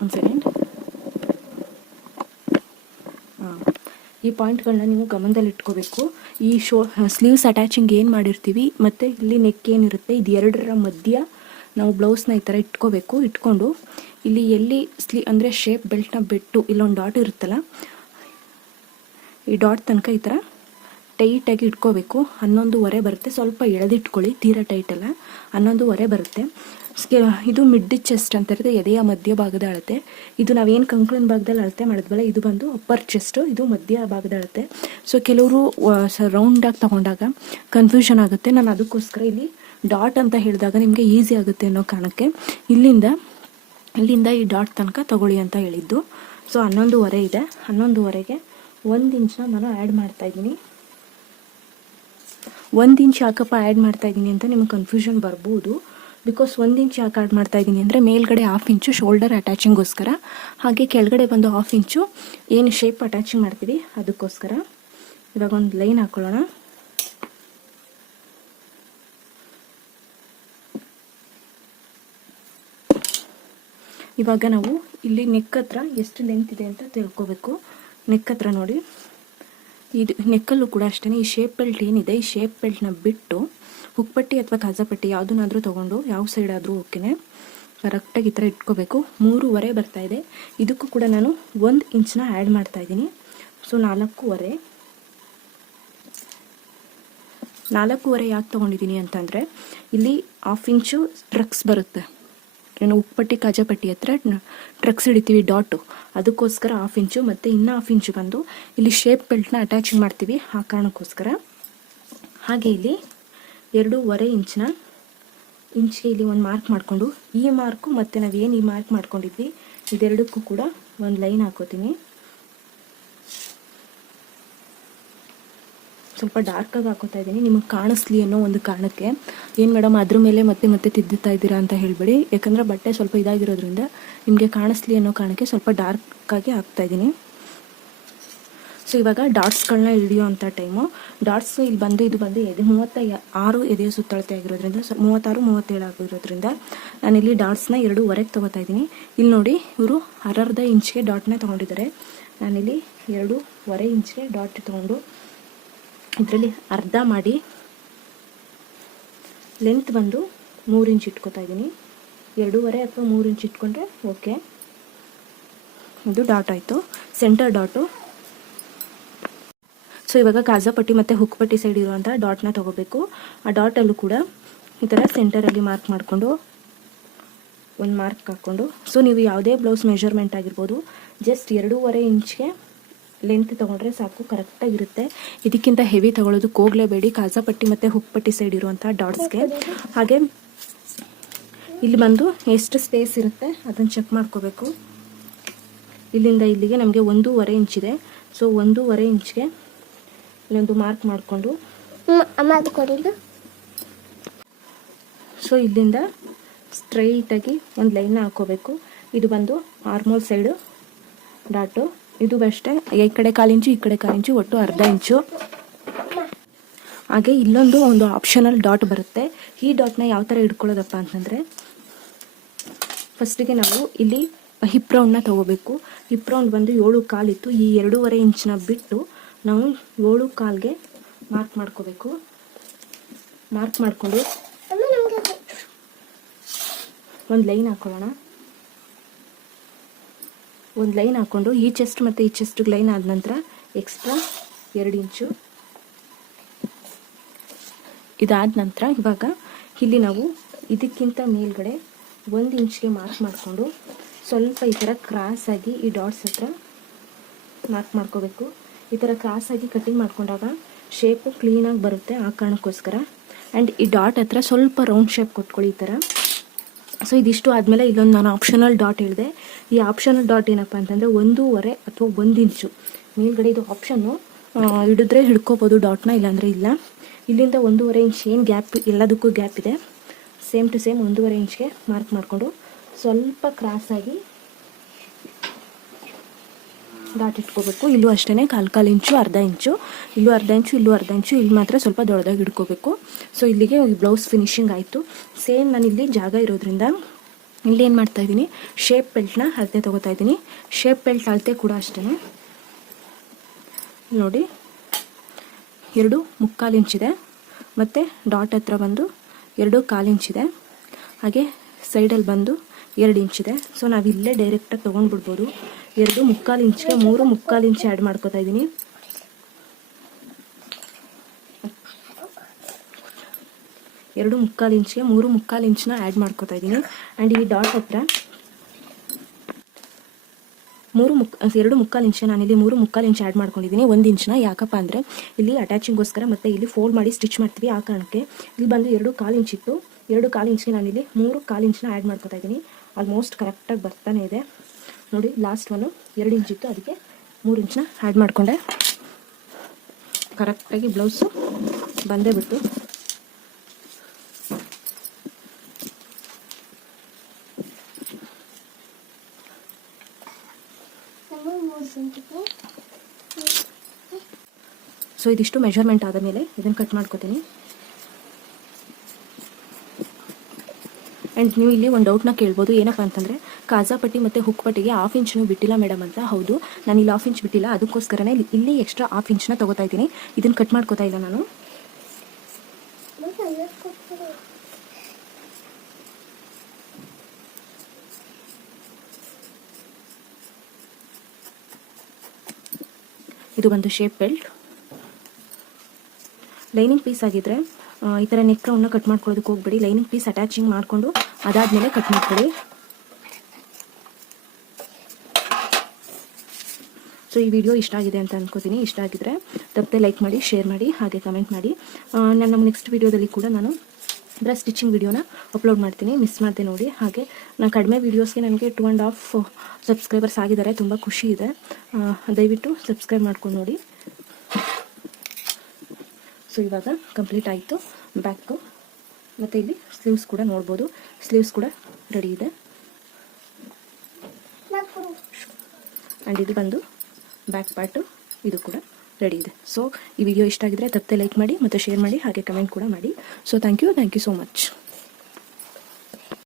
ಒಂದು ಸೆಕೆಂಡ್. ಈ ಪಾಯಿಂಟ್ಗಳನ್ನ ನೀವು ಗಮನದಲ್ಲಿ ಇಟ್ಕೋಬೇಕು. ಈ ಸ್ಲೀವ್ಸ್ ಅಟ್ಯಾಚಿಂಗ್ ಏನು ಮಾಡಿರ್ತೀವಿ ಮತ್ತು ಇಲ್ಲಿ ನೆಕ್ ಏನಿರುತ್ತೆ ಇದು ಎರಡರ ಮಧ್ಯ ನಾವು ಬ್ಲೌಸ್ನ ಈ ಥರ ಇಟ್ಕೋಬೇಕು. ಇಟ್ಕೊಂಡು ಇಲ್ಲಿ ಎಲ್ಲಿ ಅಂದರೆ ಶೇಪ್ ಬೆಲ್ಟ್ನ ಬಿಟ್ಟು ಇಲ್ಲೊಂದು ಡಾಟ್ ಇರುತ್ತಲ್ಲ, ಈ ಡಾಟ್ ತನಕ ಈ ಥರ ಟೈಟಾಗಿ ಇಟ್ಕೋಬೇಕು. 11.25 ಬರುತ್ತೆ. ಸ್ವಲ್ಪ ಎಳೆದಿಟ್ಕೊಳ್ಳಿ, ತೀರಾ ಟೈಟಲ್ಲ. 11.25 ಬರುತ್ತೆ. ಇದು ಮಿಡ್ ಚೆಸ್ಟ್ ಅಂತ ಇರುತ್ತೆ, ಎದೆಯ ಮಧ್ಯಭಾಗದ ಅಳತೆ. ಇದು ನಾವೇನು ಕಂಕ್ಳನ ಭಾಗದಲ್ಲಿ ಅಳತೆ ಮಾಡಿದ್ವಲ್ಲ, ಇದು ಬಂದು ಅಪ್ಪರ್ ಚೆಸ್ಟು, ಇದು ಮಧ್ಯ ಭಾಗದ ಅಳತೆ. ಸೊ ಕೆಲವರು ರೌಂಡಾಗಿ ತೊಗೊಂಡಾಗ ಕನ್ಫ್ಯೂಷನ್ ಆಗುತ್ತೆ. ನಾನು ಅದಕ್ಕೋಸ್ಕರ ಇಲ್ಲಿ ಡಾಟ್ ಅಂತ ಹೇಳಿದಾಗ ನಿಮಗೆ ಈಸಿ ಆಗುತ್ತೆ ಅನ್ನೋ ಕಾರಣಕ್ಕೆ ಇಲ್ಲಿಂದ ಈ ಡಾಟ್ ತನಕ ತಗೊಳ್ಳಿ ಅಂತ ಹೇಳಿದ್ದು. ಸೊ 11.25 ಇದೆ. 11.25ಗೆ 1 ಇಂಚನ್ನ ನಾನು ಆ್ಯಡ್ ಮಾಡ್ತಾಯಿದ್ದೀನಿ. 1 ಇಂಚ್ ಯಾಕಪ್ಪ ಆ್ಯಡ್ ಮಾಡ್ತಾಯಿದ್ದೀನಿ ಅಂತ ನಿಮಗೆ ಕನ್ಫ್ಯೂಷನ್ ಬರ್ಬೋದು. ಬಿಕಾಸ್ 1 ಇಂಚ್ ಯಾಕೆ ಆ್ಯಡ್ ಮಾಡ್ತಾಯಿದ್ದೀನಿ ಅಂದರೆ ಮೇಲ್ಗಡೆ 1/2 ಇಂಚು ಶೋಲ್ಡರ್ ಅಟ್ಯಾಚಿಂಗೋಸ್ಕರ, ಹಾಗೆ ಕೆಳಗಡೆ ಬಂದು 1/2 ಇಂಚು ಏನು ಶೇಪ್ ಅಟ್ಯಾಚಿಂಗ್ ಮಾಡ್ತೀವಿ ಅದಕ್ಕೋಸ್ಕರ. ಇವಾಗ ಒಂದು ಲೈನ್ ಹಾಕ್ಕೊಳ್ಳೋಣ. ಇವಾಗ ನಾವು ಇಲ್ಲಿ ನೆಕ್ ಹತ್ರ ಎಷ್ಟು ಲೆಂತ್ ಇದೆ ಅಂತ ತಿಳ್ಕೊಬೇಕು. ನೆಕ್ ಹತ್ರ ನೋಡಿ, ಇದು ನೆಕ್ಕಲ್ಲೂ ಕೂಡ ಅಷ್ಟೇ ಈ ಶೇಪ್ ಬೆಲ್ಟ್ ಏನಿದೆ, ಈ ಶೇಪ್ ಬೆಲ್ಟ್ನ ಬಿಟ್ಟು ಹುಕ್ಪಟ್ಟಿ ಅಥವಾ ಕಾಜಾಪಟ್ಟಿ ಯಾವುದನ್ನಾದರೂ ತೊಗೊಂಡು ಯಾವ ಸೈಡ್ ಆದರೂ ಓಕೆನೆ ಕರೆಕ್ಟಾಗಿ ಈ ಥರ ಇಟ್ಕೋಬೇಕು. 3.25 ಬರ್ತಾಯಿದೆ. ಇದಕ್ಕೂ ಕೂಡ ನಾನು 1 ಇಂಚನ್ನ ಆ್ಯಡ್ ಮಾಡ್ತಾಯಿದ್ದೀನಿ. ಸೊ 4.25 ಯಾಕೆ ತೊಗೊಂಡಿದ್ದೀನಿ ಅಂತಂದರೆ ಇಲ್ಲಿ 1/2 ಇಂಚು ಟ್ರಕ್ಸ್ ಬರುತ್ತೆ. ಏನು ಉಪ್ಪಟ್ಟಿ ಕಾಜಾಪಟ್ಟಿ ಹತ್ರ ಟ್ರಕ್ಸ್ ಹಿಡಿತೀವಿ ಡಾಟು, ಅದಕ್ಕೋಸ್ಕರ 1/2 ಇಂಚು ಮತ್ತು ಇನ್ನೂ 1/2 ಇಂಚು ಬಂದು ಇಲ್ಲಿ ಶೇಪ್ ಬೆಲ್ಟ್ನ ಅಟ್ಯಾಚಿಂಗ್ ಮಾಡ್ತೀವಿ ಆ ಕಾರಣಕ್ಕೋಸ್ಕರ. ಹಾಗೆ ಇಲ್ಲಿ 2.25 ಇಂಚ್ಗೆ ಇಲ್ಲಿ ಒಂದು ಮಾರ್ಕ್ ಮಾಡಿಕೊಂಡು ಈ ಮಾರ್ಕು ಮತ್ತು ನಾವೇನು ಈ ಮಾರ್ಕ್ ಮಾಡ್ಕೊಂಡಿದ್ವಿ ಇದೆರಡಕ್ಕೂ ಕೂಡ ಒಂದು ಲೈನ್ ಹಾಕೋತೀನಿ. ಸ್ವಲ್ಪ ಡಾರ್ಕಾಗಿ ಹಾಕೋತಾ ಇದ್ದೀನಿ, ನಿಮಗೆ ಕಾಣಿಸ್ಲಿ ಅನ್ನೋ ಒಂದು ಕಾರಣಕ್ಕೆ. ಏನು ಮೇಡಮ್ ಅದ್ರ ಮೇಲೆ ಮತ್ತೆ ತಿದ್ದುತ್ತಾ ಇದ್ದೀರಾ ಅಂತ ಹೇಳಬೇಡಿ, ಯಾಕಂದರೆ ಬಟ್ಟೆ ಸ್ವಲ್ಪ ಇದಾಗಿರೋದ್ರಿಂದ ನಿಮಗೆ ಕಾಣಿಸ್ಲಿ ಅನ್ನೋ ಕಾರಣಕ್ಕೆ ಸ್ವಲ್ಪ ಡಾರ್ಕಾಗಿ ಹಾಕ್ತಾಯಿದ್ದೀನಿ. ಸೊ ಇವಾಗ ಡಾಟ್ಸ್ಗಳನ್ನ ಹಿಡಿಯೋ ಅಂಥ ಟೈಮು. ಡಾಟ್ಸ್ ಇಲ್ಲಿ ಬಂದು ಇದು ಬಂದು 36 ಎದೆಯ ಸುತ್ತಳತೆ ಆಗಿರೋದ್ರಿಂದ 36-37 ಆಗಿರೋದ್ರಿಂದ ನಾನಿಲ್ಲಿ ಡಾಟ್ಸ್ನ 2.25 ತೊಗೋತಾ ಇದ್ದೀನಿ. ಇಲ್ಲಿ ನೋಡಿ ಇವರು 1/2 ಇಂಚ್ಗೆ ಡಾಟ್ನ ತೊಗೊಂಡಿದ್ದಾರೆ. ನಾನಿಲ್ಲಿ 2.25 ಇಂಚ್ಗೆ ಡಾಟ್ ತೊಗೊಂಡು ಇದರಲ್ಲಿ ಅರ್ಧ ಮಾಡಿ ಲೆಂತ್ ಬಂದು 3 ಇಂಚ್ ಇಟ್ಕೋತಾ ಇದ್ದೀನಿ. 2.25 ಅಥವಾ 3 ಇಂಚ್ ಇಟ್ಕೊಂಡ್ರೆ ಓಕೆ. ಇದು ಡಾಟ್ ಆಯಿತು, ಸೆಂಟರ್ ಡಾಟು. ಸೊ ಇವಾಗ ಕಾಜಾಪಟ್ಟಿ ಮತ್ತು ಹುಕ್ಪಟ್ಟಿ ಸೈಡ್ ಇರುವಂಥ ಡಾಟ್ನ ತೊಗೋಬೇಕು. ಆ ಡಾಟಲ್ಲೂ ಕೂಡ ಈ ಥರ ಸೆಂಟರಲ್ಲಿ ಮಾರ್ಕ್ ಮಾಡಿಕೊಂಡು ಒಂದು ಮಾರ್ಕ್ ಹಾಕ್ಕೊಂಡು, ಸೊ ನೀವು ಯಾವುದೇ ಬ್ಲೌಸ್ ಮೆಷರ್ಮೆಂಟ್ ಆಗಿರ್ಬೋದು ಜಸ್ಟ್ 2.25 ಇಂಚ್ಗೆ ಲೆಂತ್ ತೊಗೊಂಡ್ರೆ ಸಾಕು, ಕರೆಕ್ಟಾಗಿರುತ್ತೆ. ಇದಕ್ಕಿಂತ ಹೆವಿ ತೊಗೊಳೋದಕ್ಕೆ ಹೋಗಲೇಬೇಡಿ ಕಾಜಾಪಟ್ಟಿ ಮತ್ತು ಹುಕ್ಪಟ್ಟಿ ಸೈಡ್ ಇರುವಂಥ ಡಾಟ್ಸ್ಗೆ. ಹಾಗೆ ಇಲ್ಲಿ ಬಂದು ಎಷ್ಟು ಸ್ಪೇಸ್ ಇರುತ್ತೆ ಅದನ್ನು ಚೆಕ್ ಮಾಡ್ಕೋಬೇಕು. ಇಲ್ಲಿಂದ ಇಲ್ಲಿಗೆ ನಮಗೆ 1.25 ಇಂಚಿದೆ. ಸೊ 1.25 ಇಂಚ್ಗೆ ಇಲ್ಲೊಂದು ಮಾರ್ಕ್ ಮಾಡಿಕೊಂಡು ಸೊ ಇಲ್ಲಿಂದ ಸ್ಟ್ರೈಟಾಗಿ ಒಂದು ಲೈನ್ನ ಹಾಕೋಬೇಕು. ಇದು ಬಂದು ಆರ್ಮೋಲ್ ಸೈಡು ಡಾಟು. ಇದು ಅಷ್ಟೇ, ಈ ಕಡೆ 1/4 ಇಂಚು ಈ ಕಡೆ 1/4 ಇಂಚು, ಒಟ್ಟು 1/2 ಇಂಚು. ಹಾಗೆ ಇಲ್ಲೊಂದು ಆಪ್ಷನಲ್ ಡಾಟ್ ಬರುತ್ತೆ. ಈ ಡಾಟ್ನ ಯಾವ ಥರ ಹಿಡ್ಕೊಳ್ಳೋದಪ್ಪ ಅಂತಂದರೆ, ಫಸ್ಟಿಗೆ ನಾವು ಇಲ್ಲಿ ಹಿಪ್ ರೌಂಡ್ನ ತೊಗೋಬೇಕು. ಹಿಪ್ ರೌಂಡ್ ಬಂದು 7.25 ಇತ್ತು. ಈ 2.25 ಇಂಚನ್ನ ಬಿಟ್ಟು ನಾವು 7.25ಗೆ ಮಾರ್ಕ್ ಮಾಡ್ಕೋಬೇಕು. ಮಾರ್ಕ್ ಮಾಡಿಕೊಂಡು ಒಂದು ಲೈನ್ ಹಾಕೊಳ್ಳೋಣ. ಒಂದು ಲೈನ್ ಹಾಕ್ಕೊಂಡು ಈ ಚೆಸ್ಟ್ ಮತ್ತು ಈ ಚೆಸ್ಟ್ಗೆ ಲೈನ್ ಆದ ನಂತರ ಎಕ್ಸ್ಟ್ರಾ 2 ಇಂಚು. ಇದಾದ ನಂತರ ಇವಾಗ ಇಲ್ಲಿ ನಾವು ಇದಕ್ಕಿಂತ ಮೇಲ್ಗಡೆ 1 ಇಂಚ್ಗೆ ಮಾರ್ಕ್ ಮಾಡಿಕೊಂಡು ಸ್ವಲ್ಪ ಈ ಥರ ಕ್ರಾಸಾಗಿ ಈ ಡಾಟ್ಸ್ ಹತ್ರ ಮಾರ್ಕ್ ಮಾಡ್ಕೋಬೇಕು. ಈ ಥರ ಕ್ರಾಸಾಗಿ ಕಟ್ಟಿಂಗ್ ಮಾಡ್ಕೊಂಡಾಗ ಶೇಪು ಕ್ಲೀನಾಗಿ ಬರುತ್ತೆ, ಆ ಕಾರಣಕ್ಕೋಸ್ಕರ. ಆ್ಯಂಡ್ ಈ ಡಾಟ್ ಹತ್ರ ಸ್ವಲ್ಪ ರೌಂಡ್ ಶೇಪ್ ಕೊಟ್ಕೊಳ್ಳಿ ಈ ಥರ. ಸೊ ಇದಿಷ್ಟು ಆದಮೇಲೆ ಇಲ್ಲೊಂದು ನಾನು ಆಪ್ಷನಲ್ ಡಾಟ್ ಹೇಳಿದೆ. ಈ ಆಪ್ಷನಲ್ ಡಾಟ್ ಏನಪ್ಪ ಅಂತಂದರೆ 1.25 ಅಥವಾ 1 ಇಂಚು ಮೇಲ್ಗಡೆ. ಇದು ಆಪ್ಷನ್ನು, ಹಿಡಿದ್ರೆ ಹಿಡ್ಕೋಬೋದು ಡಾಟ್ನ, ಇಲ್ಲಾಂದರೆ ಇಲ್ಲ. ಇಲ್ಲಿಂದ 1.25 ಇಂಚ್ ಏನು ಗ್ಯಾಪ್, ಎಲ್ಲದಕ್ಕೂ ಗ್ಯಾಪ್ ಇದೆ. ಸೇಮ್ ಟು ಸೇಮ್ 1.25 ಇಂಚ್ಗೆ ಮಾರ್ಕ್ ಮಾಡಿಕೊಂಡು ಸ್ವಲ್ಪ ಕ್ರಾಸಾಗಿ ಡಾಟ್ ಇಟ್ಕೋಬೇಕು. ಇಲ್ಲೂ ಅಷ್ಟೇ 1/4 ಇಂಚು, 1/2 ಇಂಚು, ಇಲ್ಲೂ 1/2 ಇಂಚು, ಇಲ್ಲೂ 1/2 ಇಂಚು. ಇಲ್ಲಿ ಮಾತ್ರ ಸ್ವಲ್ಪ ದೊಡ್ಡದಾಗಿ ಇಟ್ಕೋಬೇಕು. ಸೊ ಇಲ್ಲಿಗೆ ಬ್ಲೌಸ್ ಫಿನಿಶಿಂಗ್ ಆಯಿತು. ಸೇಮ್ ನಾನು ಇಲ್ಲಿ ಜಾಗ ಇರೋದ್ರಿಂದ ಇಲ್ಲೇನು ಮಾಡ್ತಾಯಿದ್ದೀನಿ, ಶೇಪ್ ಬೆಲ್ಟ್ನ ಅಳತೆ ತೊಗೋತಾ ಇದ್ದೀನಿ. ಶೇಪ್ ಬೆಲ್ಟ್ ಅಳತೆ ಕೂಡ ಅಷ್ಟೇ ನೋಡಿ 2.25 ಇಂಚಿದೆ, ಮತ್ತು ಡಾಟ್ ಹತ್ರ ಬಂದು 2.25 ಇಂಚಿದೆ, ಹಾಗೆ ಸೈಡಲ್ಲಿ ಬಂದು 2 ಇಂಚಿದೆ. ಸೊ ನಾವು ಇಲ್ಲೇ ಡೈರೆಕ್ಟಾಗಿ ತೊಗೊಂಡ್ಬಿಡ್ಬೋದು. 2.25 ಇಂಚಿಗೆ 3.25 ಇಂಚ್ ಆ್ಯಡ್ ಮಾಡ್ಕೋತಾ ಇದ್ದೀನಿ. ಎರಡು 3.25 ಇಂಚಿಗೆ 3.25 ಇಂಚನ್ನ ಆ್ಯಡ್ ಮಾಡ್ಕೋತಾ ಇದ್ದೀನಿ. ಆ್ಯಂಡ್ ಈ ಡಾಟ್ ಹತ್ರ 2.25 ಇಂಚ್ ನಾನಿಲ್ಲಿ 3.25 ಇಂಚ್ ಆ್ಯಡ್ ಮಾಡ್ಕೊಂಡಿದ್ದೀನಿ. 1 ಇಂಚನ್ನ ಯಾಕಪ್ಪ ಅಂದರೆ ಇಲ್ಲಿ ಅಟ್ಯಾಚಿಂಗೋಸ್ಕರ ಮತ್ತು ಇಲ್ಲಿ ಫೋಲ್ಡ್ ಮಾಡಿ ಸ್ಟಿಚ್ ಮಾಡ್ತೀವಿ, ಆ ಕಾರಣಕ್ಕೆ. ಇಲ್ಲಿ ಬಂದು 2.25 ಇಂಚ್ ಇತ್ತು, 2.25 ಇಂಚ್ಗೆ ನಾನಿಲ್ಲಿ 3.25 ಇಂಚನ್ನ ಆ್ಯಡ್ ಮಾಡ್ಕೋತಾ ಇದ್ದೀನಿ. ಆಲ್ಮೋಸ್ಟ್ ಕರೆಕ್ಟಾಗಿ ಬರ್ತಾನೆ ಇದೆ ನೋಡಿ. ಲಾಸ್ಟ್ ಒನ್ನು 2 ಇಂಚ್ ಇತ್ತು, ಅದಕ್ಕೆ 3 ಇಂಚನ್ನ ಆ್ಯಡ್ ಮಾಡಿಕೊಂಡೆ. ಕರೆಕ್ಟಾಗಿ ಬ್ಲೌಸು ಬಂದೇ ಬಿಟ್ಟು. ಸೊ ಇದಿಷ್ಟು ಮೆಜರ್ಮೆಂಟ್ ಆದ ಮೇಲೆ ಇದನ್ನು ಕಟ್ ಮಾಡ್ಕೋತೀನಿ. ಆ್ಯಂಡ್ ನೀವು ಇಲ್ಲಿ ಒಂದು ಡೌಟ್ನ ಕೇಳ್ಬೋದು, ಏನಪ್ಪ ಅಂತಂದರೆ ಕಾಜಾ ಪಟ್ಟಿ ಮತ್ತು ಹುಕ್ ಪಟ್ಟಿಗೆ 1/2 ಇಂಚ್ ನೀವು ಬಿಟ್ಟಿಲ್ಲ ಮೇಡಮ್ ಅಂತ. ಹೌದು, ನಾನು ಇಲ್ಲಿ 1/2 ಇಂಚ್ ಬಿಟ್ಟಿಲ್ಲ, ಅದಕ್ಕೋಸ್ಕರನೇ ಇಲ್ಲಿ ಎಕ್ಸ್ಟ್ರಾ 1/2 ಇಂಚನ್ನ ತೊಗೋತಾ ಇದ್ದೀನಿ. ಇದನ್ನು ಕಟ್ ಮಾಡ್ಕೋತಾ ಇಲ್ಲ ನಾನು. ಇದು ಒಂದು ಶೇಪ್ ಬೆಲ್ಟ್. ಲೈನಿಂಗ್ ಪೀಸ್ ಆಗಿದ್ದರೆ ಈ ಥರ ನೆಕ್ ರೌಂಡ್ನ ಕಟ್ ಮಾಡ್ಕೊಳ್ಳೋದಕ್ಕೆ ಹೋಗ್ಬೇಡಿ. ಲೈನಿಂಗ್ ಪೀಸ್ ಅಟ್ಯಾಚಿಂಗ್ ಮಾಡಿಕೊಂಡು ಅದಾದಮೇಲೆ ಕಟ್ ಮಾಡ್ಕೊಳ್ಳಿ. ಸೊ ಈ ವಿಡಿಯೋ ಇಷ್ಟ ಆಗಿದೆ ಅಂತ ಅಂದ್ಕೋತೀನಿ. ಇಷ್ಟ ಆಗಿದ್ರೆ ತಪ್ಪದೆ ಲೈಕ್ ಮಾಡಿ, ಶೇರ್ ಮಾಡಿ, ಹಾಗೆ ಕಮೆಂಟ್ ಮಾಡಿ. ನಮ್ಮ ನೆಕ್ಸ್ಟ್ ವಿಡಿಯೋದಲ್ಲಿ ಕೂಡ ನಾನು ಬ್ರಷ್ ಸ್ಟಿಚಿಂಗ್ ವಿಡಿಯೋನ ಅಪ್ಲೋಡ್ ಮಾಡ್ತೀನಿ, ಮಿಸ್ ಮಾಡಿದೆ ನೋಡಿ. ಹಾಗೆ ನಾನು ಕಡಿಮೆ ವೀಡಿಯೋಸ್ಗೆ ನನಗೆ 2.5 ಸಬ್ಸ್ಕ್ರೈಬರ್ಸ್ ಆಗಿದ್ದಾರೆ, ತುಂಬ ಖುಷಿ ಇದೆ. ದಯವಿಟ್ಟು ಸಬ್ಸ್ಕ್ರೈಬ್ ಮಾಡ್ಕೊಂಡು ನೋಡಿ. ಸೊ ಇವಾಗ ಕಂಪ್ಲೀಟ್ ಆಯಿತು ಬ್ಯಾಕು, ಮತ್ತು ಇಲ್ಲಿ ಸ್ಲೀವ್ಸ್ ಕೂಡ ನೋಡ್ಬೋದು. ಸ್ಲೀವ್ಸ್ ಕೂಡ ರೆಡಿ ಇದೆ. ಆ್ಯಂಡ್ ಇದು ಬಂದು ಬ್ಯಾಕ್ ಪಾರ್ಟು, ಇದು ಕೂಡ ರೆಡಿ ಇದೆ. ಸೊ ಈ ವಿಡಿಯೋ ಇಷ್ಟ ಆಗಿದ್ರೆ ತಪ್ಪದೆ ಲೈಕ್ ಮಾಡಿ ಮತ್ತು ಶೇರ್ ಮಾಡಿ, ಹಾಗೆ ಕಮೆಂಟ್ ಕೂಡ ಮಾಡಿ. So thank you so much.